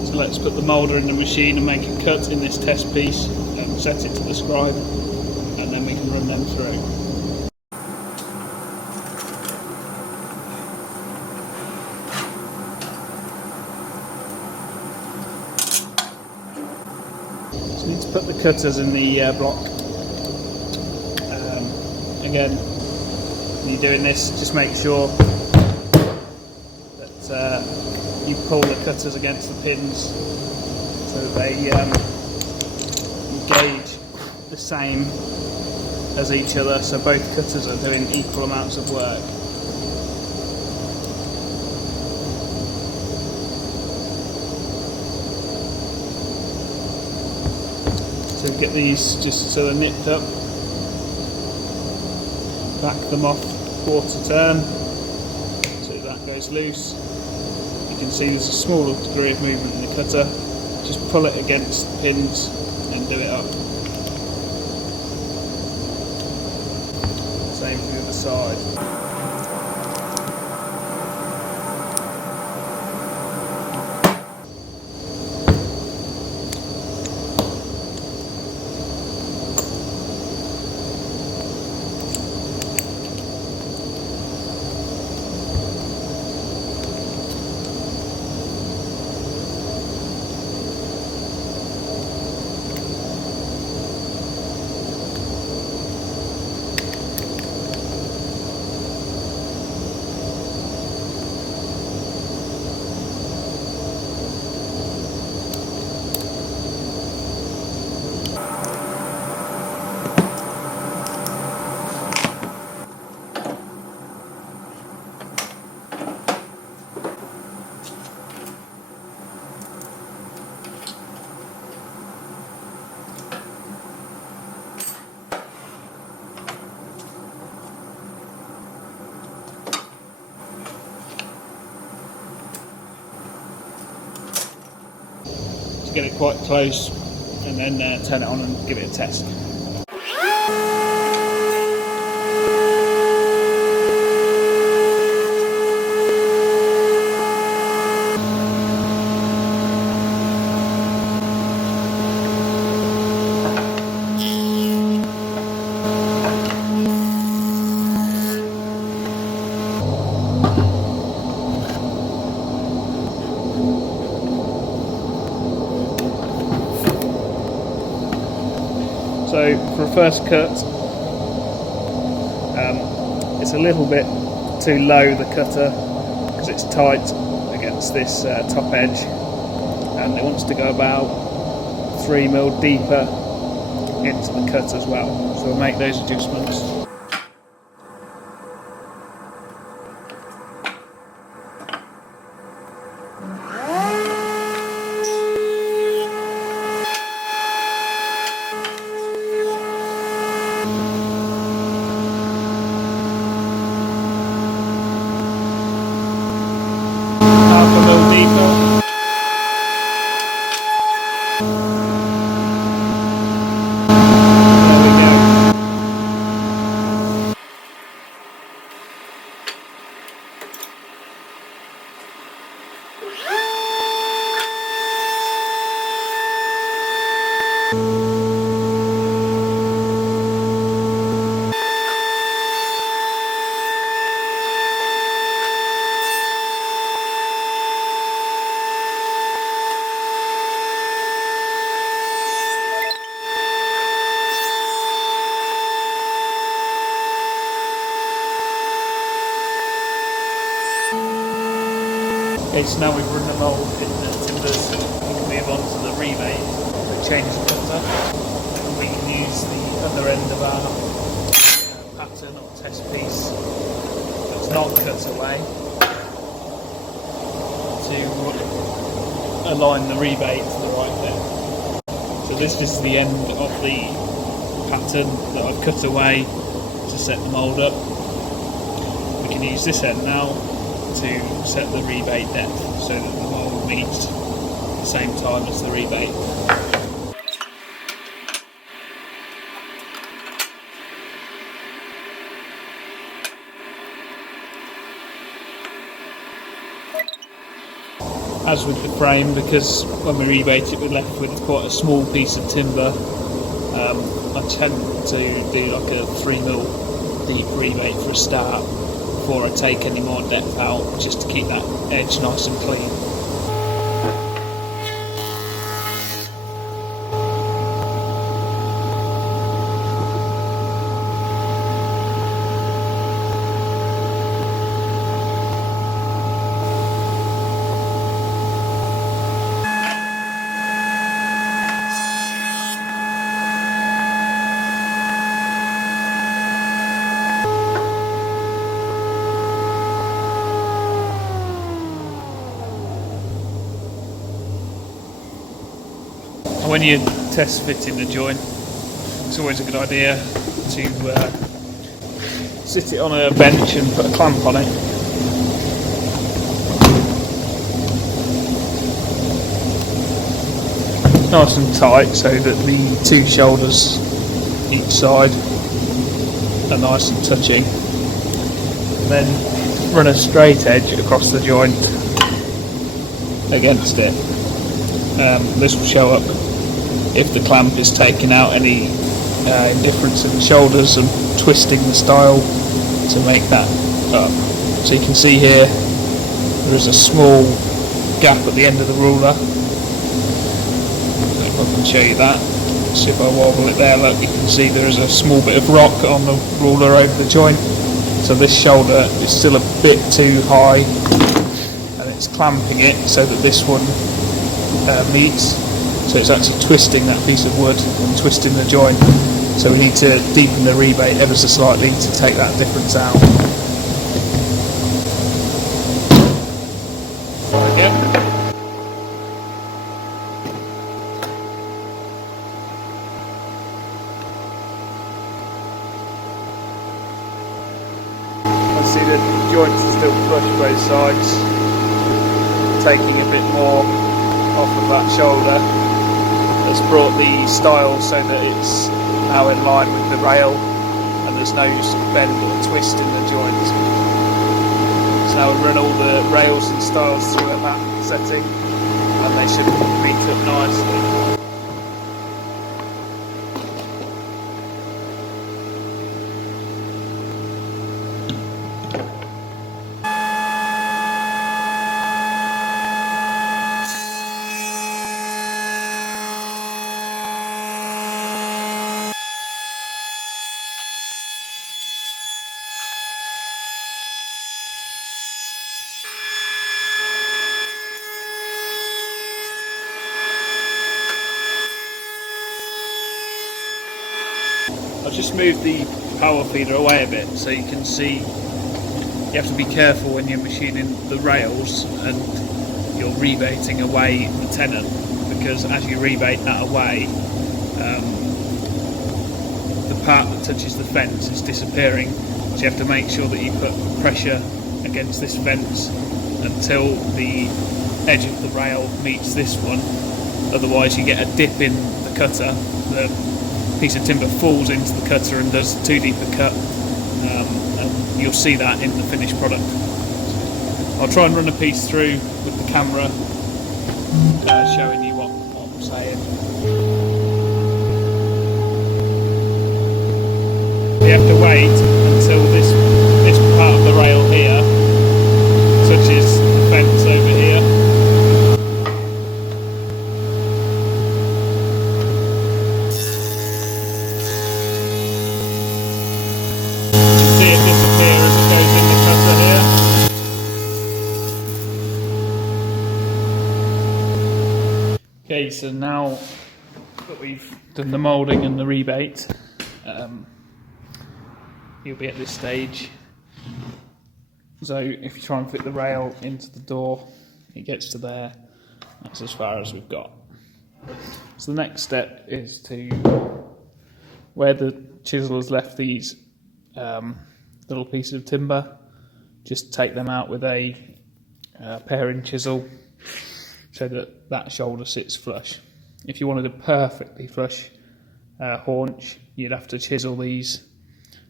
So let's put the moulder in the machine and make a cut in this test piece and set it to the scribe, and then we can run them through. So you need to put the cutters in the block. Again, when you're doing this, just make sure that you pull the cutters against the pins so that they engage the same as each other, so both cutters are doing equal amounts of work. So get these just so they're nipped up, back them off quarter turn so that goes loose. You can see there's a small degree of movement in the cutter. Just pull it against the pins and do it up. Same for the other side. get it quite close, and then turn it on and give it a test. So for a first cut, it's a little bit too low, the cutter, because it's tight against this top edge, and it wants to go about 3mm deeper into the cut as well. So we'll make those adjustments. Okay, so now we've run the mould in the timbers, we can move on to the rebate, the change cutter, and we can use the other end of our pattern or test piece that's not cut away to align the rebate to the right depth. So this is the end of the pattern that I've cut away to set the mould up. We can use this end now to set the rebate depth so that the mould meets the same time as the rebate. As with the frame, because when we rebate it we're left with quite a small piece of timber, I tend to do like a 3mm deep rebate for a start before I take any more depth out, just to keep that edge nice and clean. When you're test fitting the joint, it's always a good idea to sit it on a bench and put a clamp on it. Nice and tight so that the two shoulders each side are nice and touching. And then run a straight edge across the joint against it. This will show up if the clamp is taking out any indifference in the shoulders and twisting the style to make that up. So you can see here there is a small gap at the end of the ruler. If I can show you that, see if I wobble it there, look, you can see there is a small bit of rock on the ruler over the joint. So this shoulder is still a bit too high and it's clamping it so that this one meets. So it's actually twisting that piece of wood and twisting the joint. So we need to deepen the rebate ever so slightly to take that difference out. Again. I see the joints are still flush both sides, taking a bit more off of that shoulder. that's brought the style so that it's now in line with the rail and there's no bend or twist in the joint. So now we run all the rails and styles through at that setting and they should meet up nicely. I'll just move the power feeder away a bit so you can see. You have to be careful when you're machining the rails and you're rebating away the tenon, because as you rebate that away, the part that touches the fence is disappearing, so you have to make sure that you put pressure against this fence until the edge of the rail meets this one. Otherwise you get a dip in the cutter, the piece of timber falls into the cutter and does too deep a cut, and you'll see that in the finished product. I'll try and run a piece through with the camera showing you what I'm saying. You have to wait until this part of the rail here touches the fence over here. Okay, so now that we've done the moulding and the rebate, you'll be at this stage. So if you try and fit the rail into the door, it gets to there. That's as far as we've got. So the next step is to, where the chisel has left these little pieces of timber, just take them out with a paring chisel, so that that shoulder sits flush. If you wanted a perfectly flush haunch, you'd have to chisel these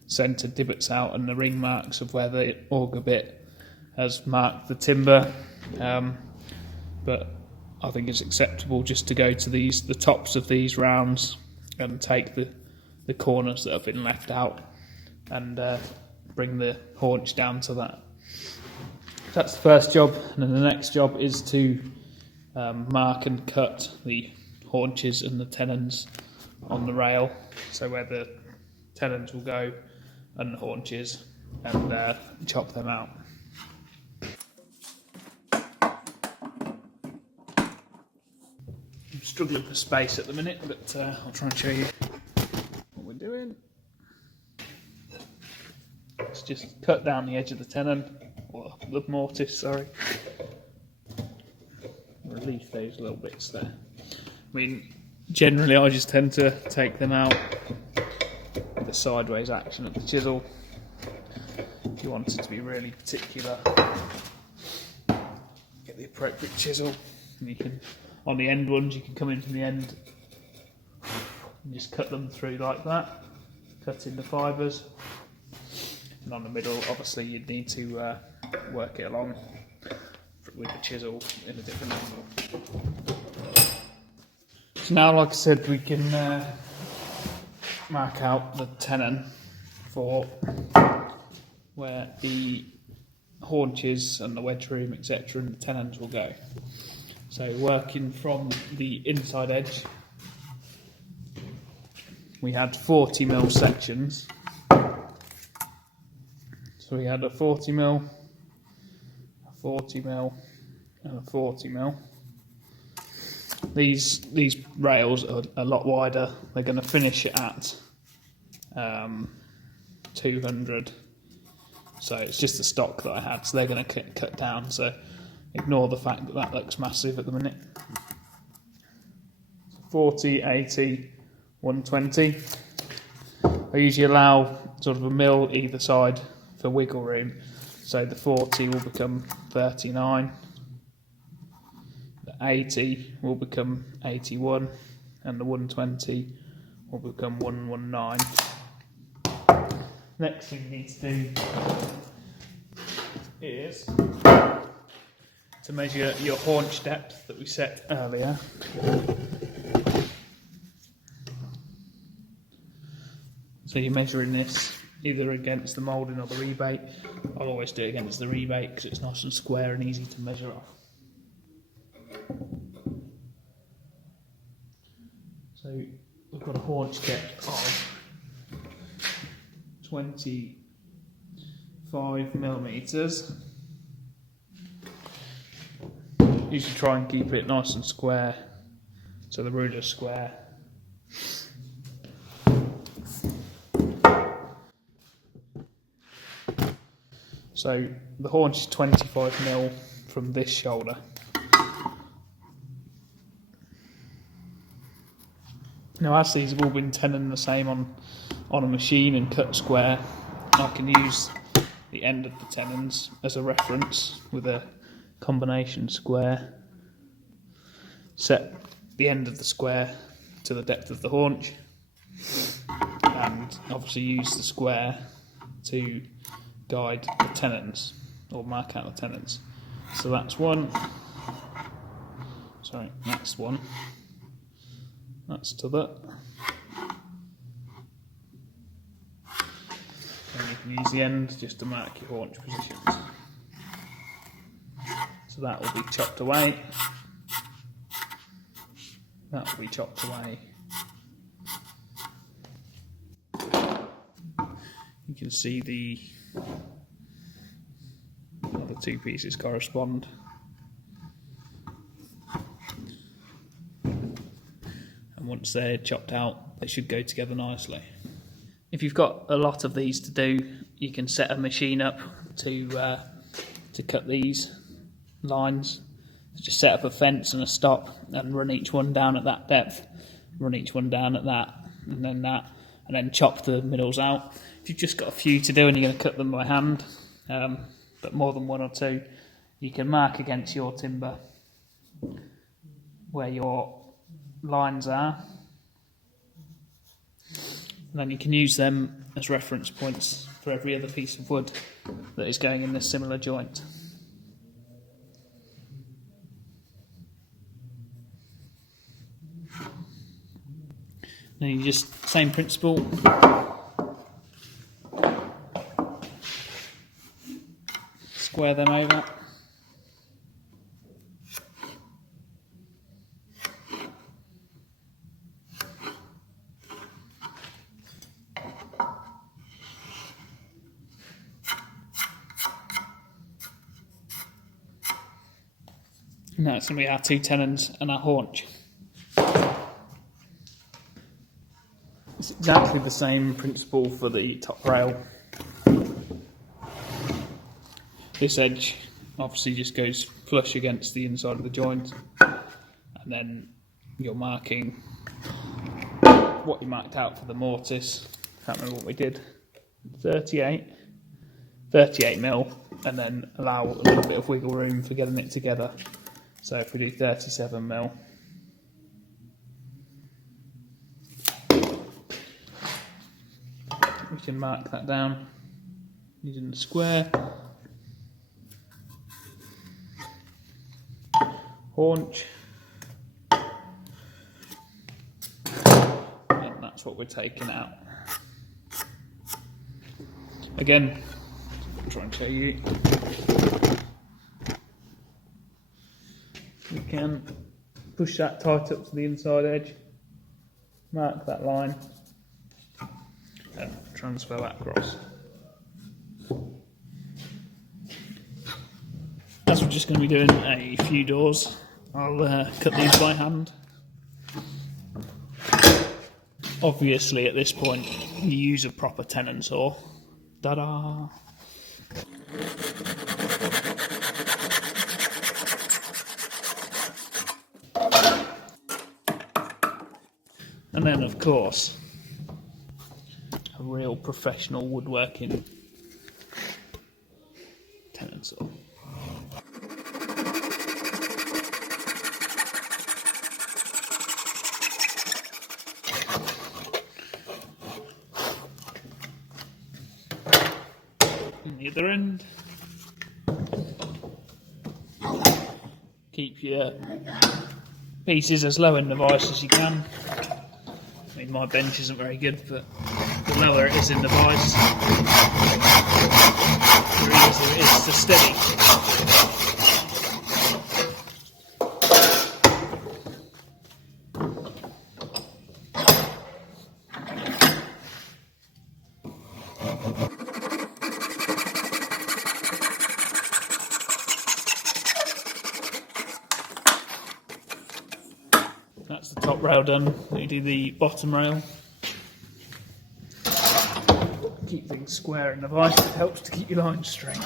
centre divots out and the ring marks of where the auger bit has marked the timber. But I think it's acceptable just to go to the tops of these rounds and take the corners that have been left out and bring the haunch down to that. That's the first job, and then the next job is to mark and cut the haunches and the tenons on the rail, so where the tenons will go and the haunches, and chop them out. I'm struggling for space at the minute, but I'll try and show you what we're doing. Let's just cut down the edge of the tenon, or the mortise, sorry. Relieve those little bits there. I mean, generally I just tend to take them out with a sideways action of the chisel. If you want it to be really particular, get the appropriate chisel, and you can, on the end ones, you can come in from the end and just cut them through like that, cut in the fibres, and on the middle obviously you'd need to work it along with the chisel in a different angle. So now, like I said, we can mark out the tenon for where the haunches and the wedge room, etc., and the tenons will go. So working from the inside edge, we had 40mm sections. So we had a 40mm, a 40mm, and a 40mm. These rails are a lot wider. They're going to finish it at 200. So it's just the stock that I had. So they're going to cut down. So ignore the fact that that looks massive at the minute. 40, 80, 120. I usually allow sort of a mil either side for wiggle room. So the 40 will become 39. The 80 will become 81, and the 120 will become 119. Next thing you need to do is to measure your haunch depth that we set earlier. So you're measuring this either against the moulding or the rebate. I'll always do it against the rebate because it's nice and square and easy to measure off. So we've got a haunch depth of 25 millimetres. You should try and keep it nice and square, so the ruler's square. So the haunch is 25mm from this shoulder. Now, as these have all been tenon the same on a machine and cut square, I can use the end of the tenons as a reference with a combination square. Set the end of the square to the depth of the haunch, and obviously use the square to guide the tenons, or mark out the tenons. So that's one. Sorry, that's one. That's t'other. And you can use the end just to mark your haunch positions. So that will be chopped away. That will be chopped away. You can see the other two pieces correspond. And once they're chopped out, they should go together nicely. If you've got a lot of these to do, you can set a machine up to cut these lines. Just set up a fence and a stop and run each one down at that depth, run each one down at that, and then chop the middles out. If you've just got a few to do and you're going to cut them by hand, but more than one or two, you can mark against your timber where your lines are, and then you can use them as reference points for every other piece of wood that is going in this similar joint. Then you just, same principle, square them over. And that's going to be our two tenons and our haunch. It's exactly the same principle for the top rail. This edge obviously just goes flush against the inside of the joint, and then you're marking what you marked out for the mortise. Can't remember what we did. 38 mil, and then allow a little bit of wiggle room for getting it together. So if we do 37 mil, we can mark that down using the square. Haunch, and that's what we're taking out. Again, I'll try and show you. We can push that tight up to the inside edge, mark that line, and transfer that across. As we're just going to be doing a few doors, I'll cut these by hand. Obviously at this point you use a proper tenon saw. Ta-da! And then of course a real professional woodworking tenon saw. the other end. Keep your pieces as low in the vise as you can. I mean, my bench isn't very good, but the lower it is in the vise, the easier it is to steady. That's the top rail done. You do the bottom rail. Keep things square in the vise, it helps to keep your lines straight.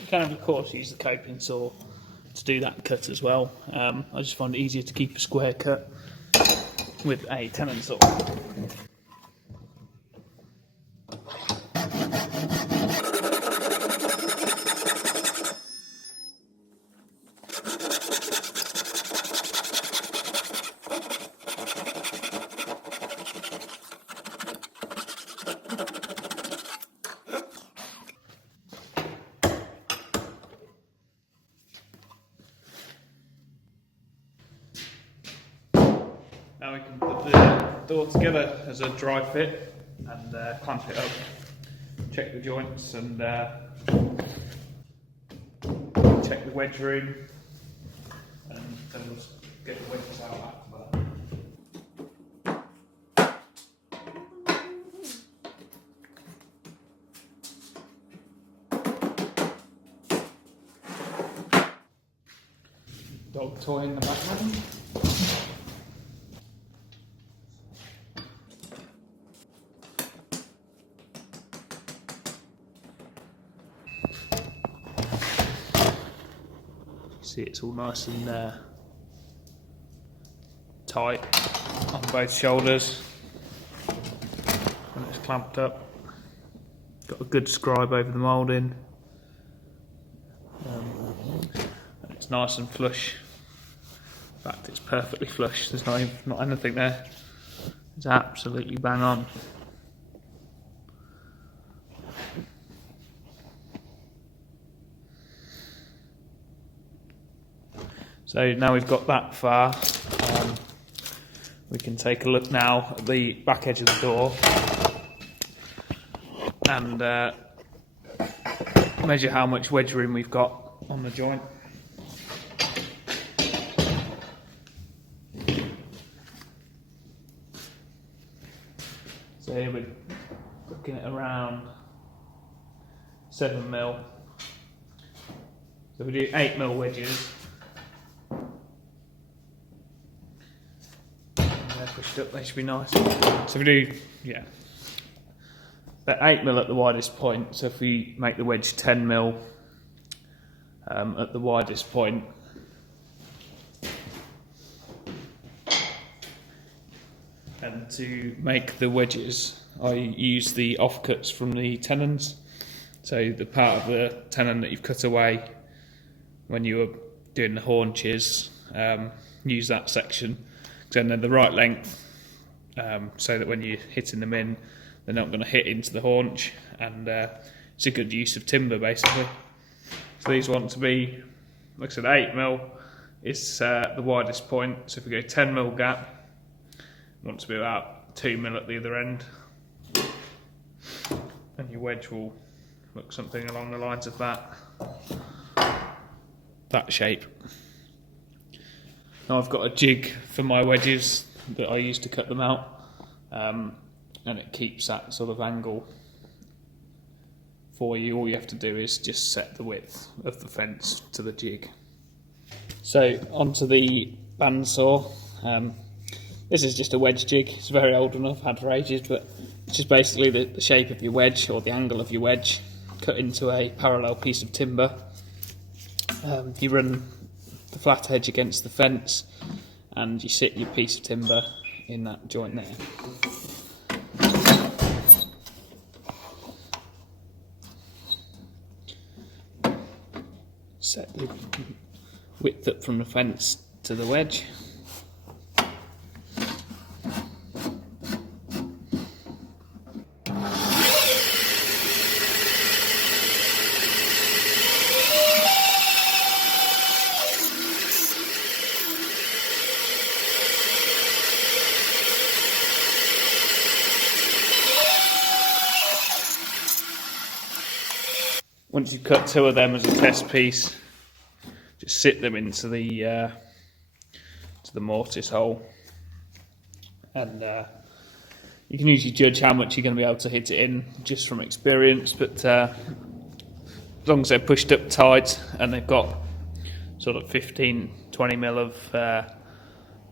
You can, of course, use the coping saw to do that cut as well. I just find it easier to keep a square cut with a tenon saw. Now we can put the door together as a dry fit and clamp it up, check the joints and check the wedge room, and then we'll get the wedges out after that. Dog toy in the background. See, it's all nice and tight on both shoulders when it's clamped up. Got a good scribe over the moulding, and it's nice and flush. In fact, it's perfectly flush. There's not anything there. It's absolutely bang on. So now we've got that far, we can take a look now at the back edge of the door and measure how much wedge room we've got on the joint. So here we're looking at around 7mm. So we do 8mm wedges. Pushed up, they should be nice. So we do, about 8mm at the widest point. So if we make the wedge 10mm at the widest point, and to make the wedges, I use the offcuts from the tenons. So the part of the tenon that you've cut away when you were doing the haunches, use that section. Then they're the right length, so that when you're hitting them in, they're not going to hit into the haunch, and it's a good use of timber basically. So these want to be, like I said, 8mm is the widest point. So if we go 10mm gap, we want to be about 2mm at the other end, and your wedge will look something along the lines of that shape. Now I've got a jig for my wedges that I use to cut them out, and it keeps that sort of angle for you. All you have to do is just set the width of the fence to the jig. So onto the bandsaw. This is just a wedge jig. It's very old enough, had for ages, but it's just basically the shape of your wedge, or the angle of your wedge, cut into a parallel piece of timber. You run the flat edge against the fence, and you sit your piece of timber in that joint there. Set the width up from the fence to the wedge. Once you've cut 2 of them as a test piece, just sit them into the mortise hole, and you can usually judge how much you're going to be able to hit it in just from experience, but as long as they're pushed up tight and they've got sort of 15-20 mil of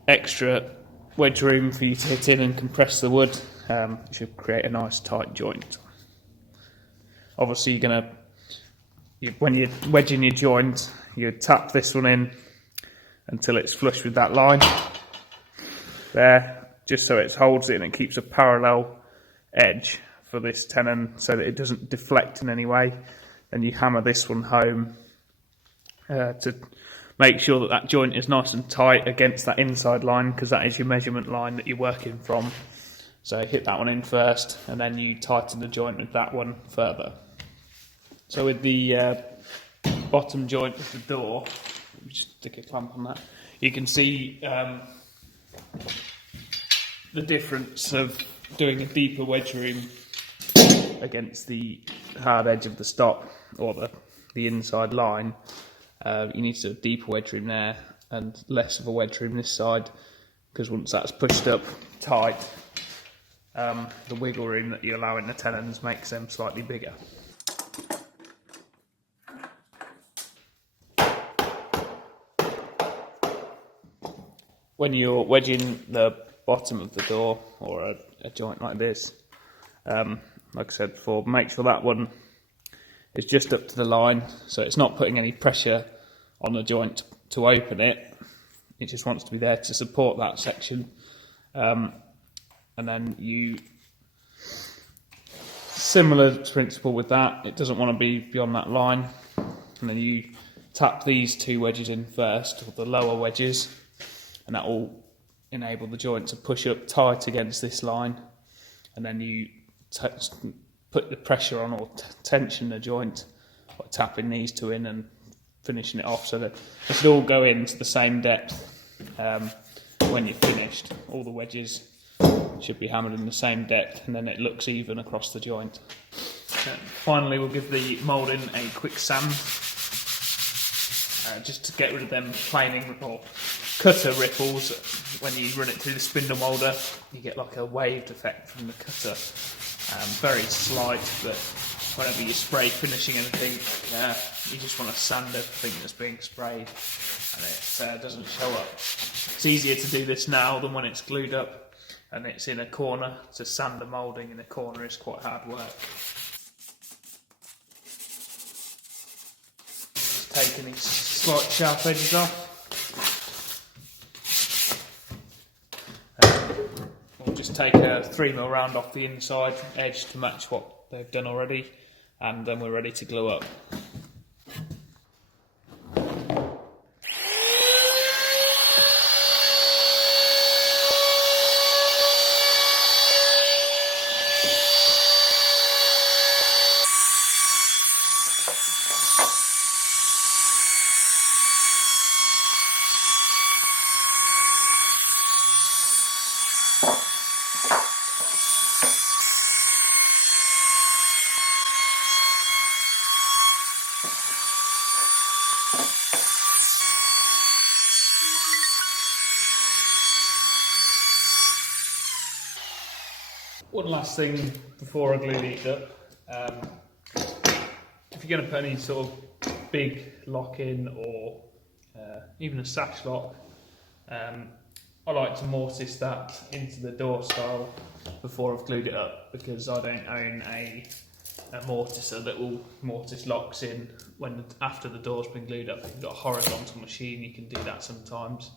extra wedge room for you to hit in and compress the wood, it should create a nice tight joint. Obviously when you're wedging your joint, you tap this one in until it's flush with that line there, just so it holds it and it keeps a parallel edge for this tenon so that it doesn't deflect in any way. Then you hammer this one home to make sure that that joint is nice and tight against that inside line, because that is your measurement line that you're working from. So hit that one in first, and then you tighten the joint with that one further. So with the bottom joint of the door, just stick a clamp on that, you can see the difference of doing a deeper wedge room against the hard edge of the stock, or the inside line. You need to do a deeper wedge room there and less of a wedge room this side, because once that's pushed up tight, the wiggle room that you allow in the tenons makes them slightly bigger. When you're wedging the bottom of the door, or a joint like this, like I said before, make sure that one is just up to the line, so it's not putting any pressure on the joint to open it. It just wants to be there to support that section. And then similar principle with that, it doesn't want to be beyond that line. And then you tap these 2 wedges in first, or the lower wedges, and that will enable the joint to push up tight against this line. And then you put the pressure on, or tension the joint by tapping these 2 in and finishing it off, so that it should all go into the same depth when you're finished. All the wedges should be hammered in the same depth, and then it looks even across the joint. Finally, we'll give the moulding a quick sand, just to get rid of them planing or cutter ripples. When you run it through the spindle moulder, you get like a waved effect from the cutter. Very slight, but whenever you spray finishing anything, you just want to sand everything that's being sprayed, and it doesn't show up. It's easier to do this now than when it's glued up and it's in a corner. To sand the moulding in a corner is quite hard work. Just taking these slight sharp edges off. We'll just take a 3mm round off the inside edge to match what they've done already, and then we're ready to glue up. One last thing before I glue these up. If you're going to put any sort of big lock in, or even a sash lock, I like to mortise that into the door style before I've glued it up, because I don't own a mortiser that will mortise locks in after the door's been glued up. If you've got a horizontal machine, you can do that sometimes.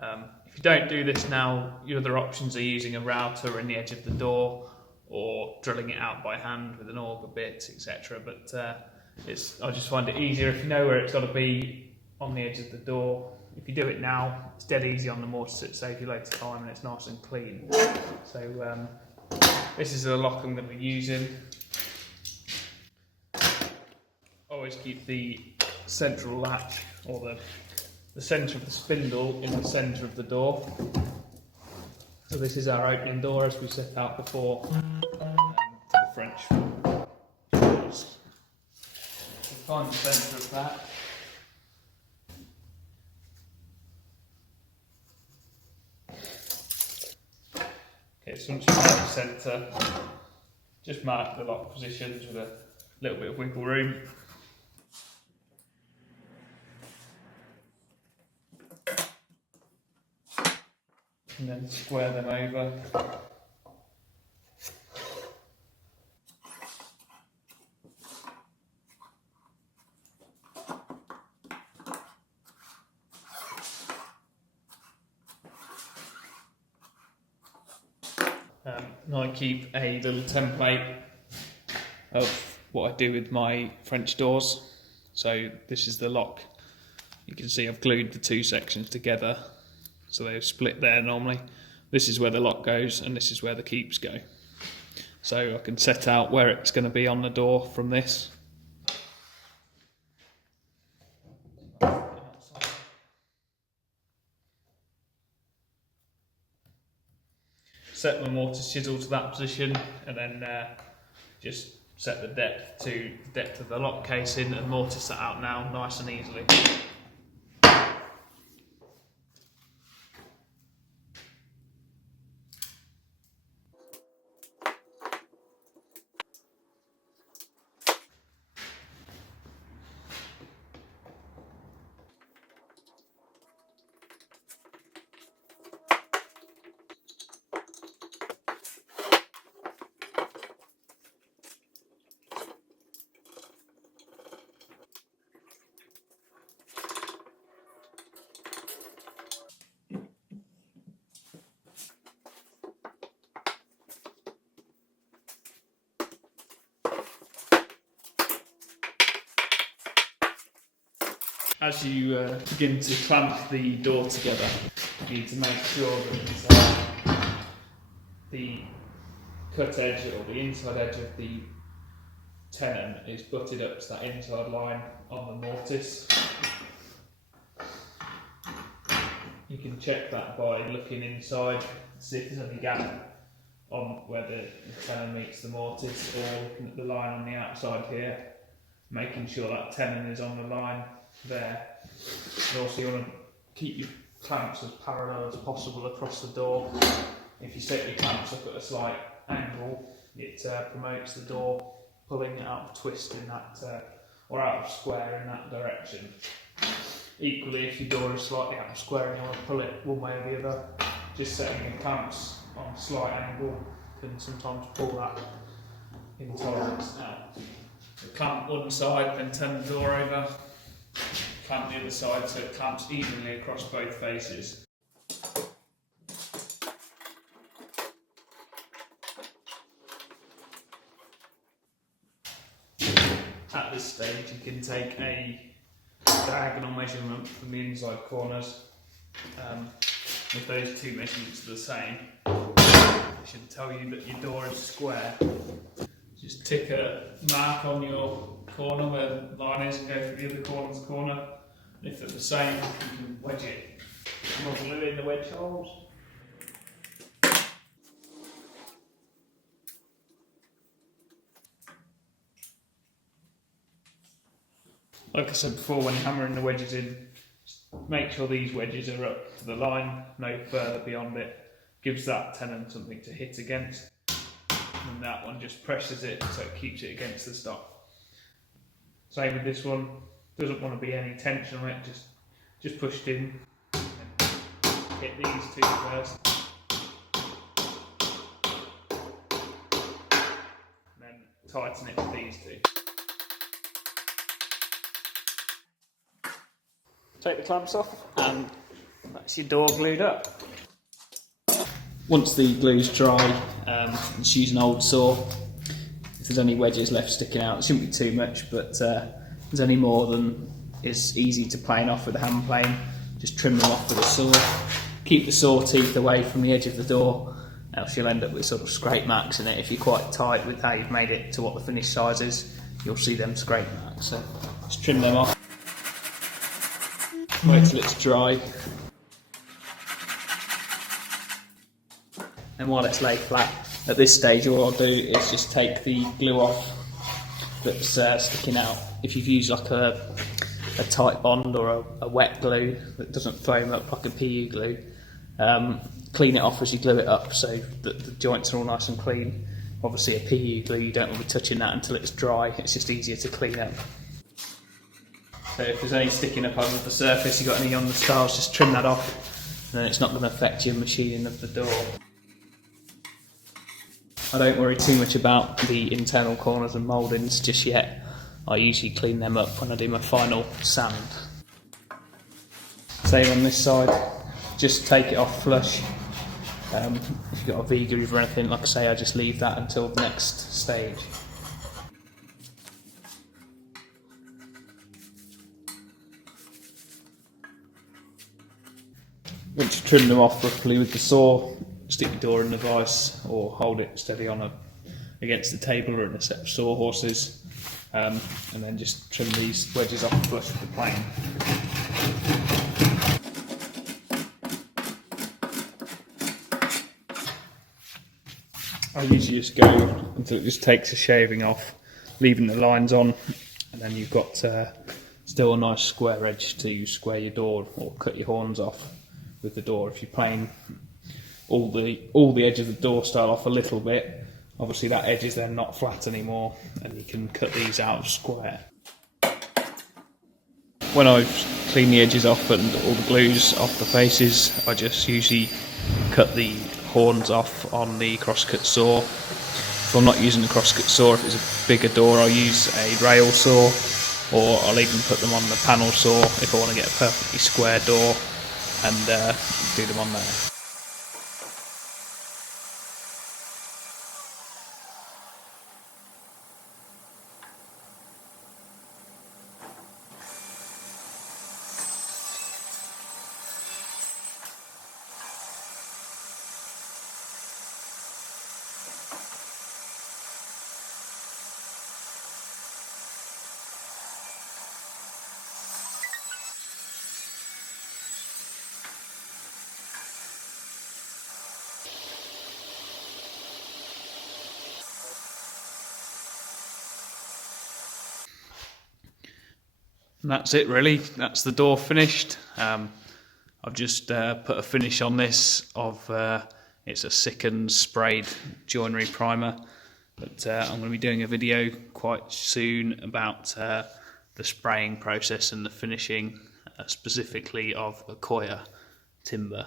If you don't do this now, your other options are using a router in the edge of the door or drilling it out by hand with an auger bit, etc. But I just find it easier if you know where it's got to be on the edge of the door. If you do it now, it's dead easy on the mortise, it saves you loads of time and it's nice and clean. So this is the lock I'm going to be using. Always keep the central latch, or the centre of the spindle, in the centre of the door. So this is our opening door as we set out before to the French doors. So find the centre of that. Okay, so once you mark the centre, just mark the lock positions with a little bit of wiggle room. And then square them over. Now I keep a little template of what I do with my French doors. So this is the lock. You can see I've glued the two sections together, so they're split there normally. This is where the lock goes and this is where the keeps go. So I can set out where it's going to be on the door from this. Set my mortise chisel to that position and then just set the depth to the depth of the lock casing and mortise that out now nice and easily. As you begin to clamp the door together, you need to make sure that the cut edge or the inside edge of the tenon is butted up to that inside line on the mortise. You can check that by looking inside to see if there's any gap on where the tenon meets the mortise, or looking at the line on the outside here, making sure that tenon is on the line there. And also you want to keep your clamps as parallel as possible across the door. If you set your clamps up at a slight angle, it promotes the door pulling out of twist in that, or out of square in that direction. Equally, if your door is slightly out of square and you want to pull it one way or the other, just setting your clamps on a slight angle can sometimes pull that intolerance out. So clamp one side, then turn the door over. Clamp the other side so it clamps evenly across both faces. At this stage you can take a diagonal measurement from the inside corners. If those two measurements are the same, it should tell you that your door is square. Just tick a mark on your corner where the line is and go from the other corner to corner. And if they're the same, you can wedge it. More glue in the wedge holes. Like I said before, when you're hammering the wedges in, make sure these wedges are up to the line, no further beyond it. Gives that tenon something to hit against. And that one just presses it so it keeps it against the stock. Same with this one, doesn't want to be any tension on it, just pushed in. And hit these two first. And then tighten it with these two. Take the clamps off and that's your door glued up. Once the glue's dry, just use an old saw. If there's any wedges left sticking out, it shouldn't be too much, but if there's any more than is easy to plane off with a hand plane, just trim them off with a saw. Keep the saw teeth away from the edge of the door, else you'll end up with sort of scrape marks in it. If you're quite tight with how you've made it to what the finished size is, you'll see them scrape marks. So just trim them off. Wait till it's dry. And while it's laid flat, at this stage all I'll do is just take the glue off that's sticking out. If you've used like a tight bond or a wet glue that doesn't foam up like a PU glue, clean it off as you glue it up so that the joints are all nice and clean. Obviously a PU glue, you don't want to be touching that until it's dry, it's just easier to clean up. So if there's any sticking up over the surface, you've got any on the stiles, just trim that off, and then it's not going to affect your machining of the door. I don't worry too much about the internal corners and mouldings just yet. I usually clean them up when I do my final sand. Same on this side, just take it off flush. If you've got a V-groove or anything, like I say, I just leave that until the next stage. Once you trim them off roughly with the saw, stick your door in the vise or hold it steady on against the table or in a set of sawhorses, and then just trim these wedges off flush with the plane. I usually just go until it just takes a shaving off, leaving the lines on, and then you've got still a nice square edge to square your door or cut your horns off with the door. If you're playing all the edge of the door style off a little bit, obviously that edge is then not flat anymore, and you can cut these out of square. When I've cleaned the edges off and all the glues off the faces, I just usually cut the horns off on the crosscut saw. If I'm not using the crosscut saw, if it's a bigger door, I'll use a rail saw, or I'll even put them on the panel saw if I want to get a perfectly square door and do them on there. And that's it really, that's the door finished. I've just put a finish on this of, it's a sickened sprayed joinery primer, but I'm going to be doing a video quite soon about the spraying process and the finishing, specifically of Accoya timber,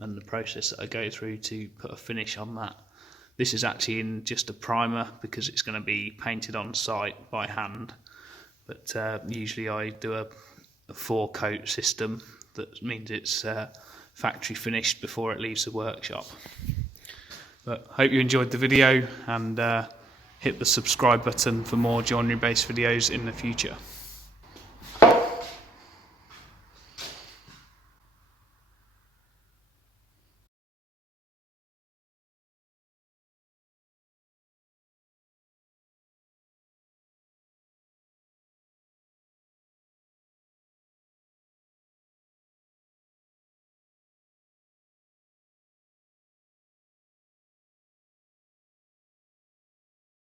and the process that I go through to put a finish on that. This is actually in just a primer because it's going to be painted on site by hand. But usually I do a 4-coat system. That means it's factory finished before it leaves the workshop. But hope you enjoyed the video, and hit the subscribe button for more joinery based videos in the future.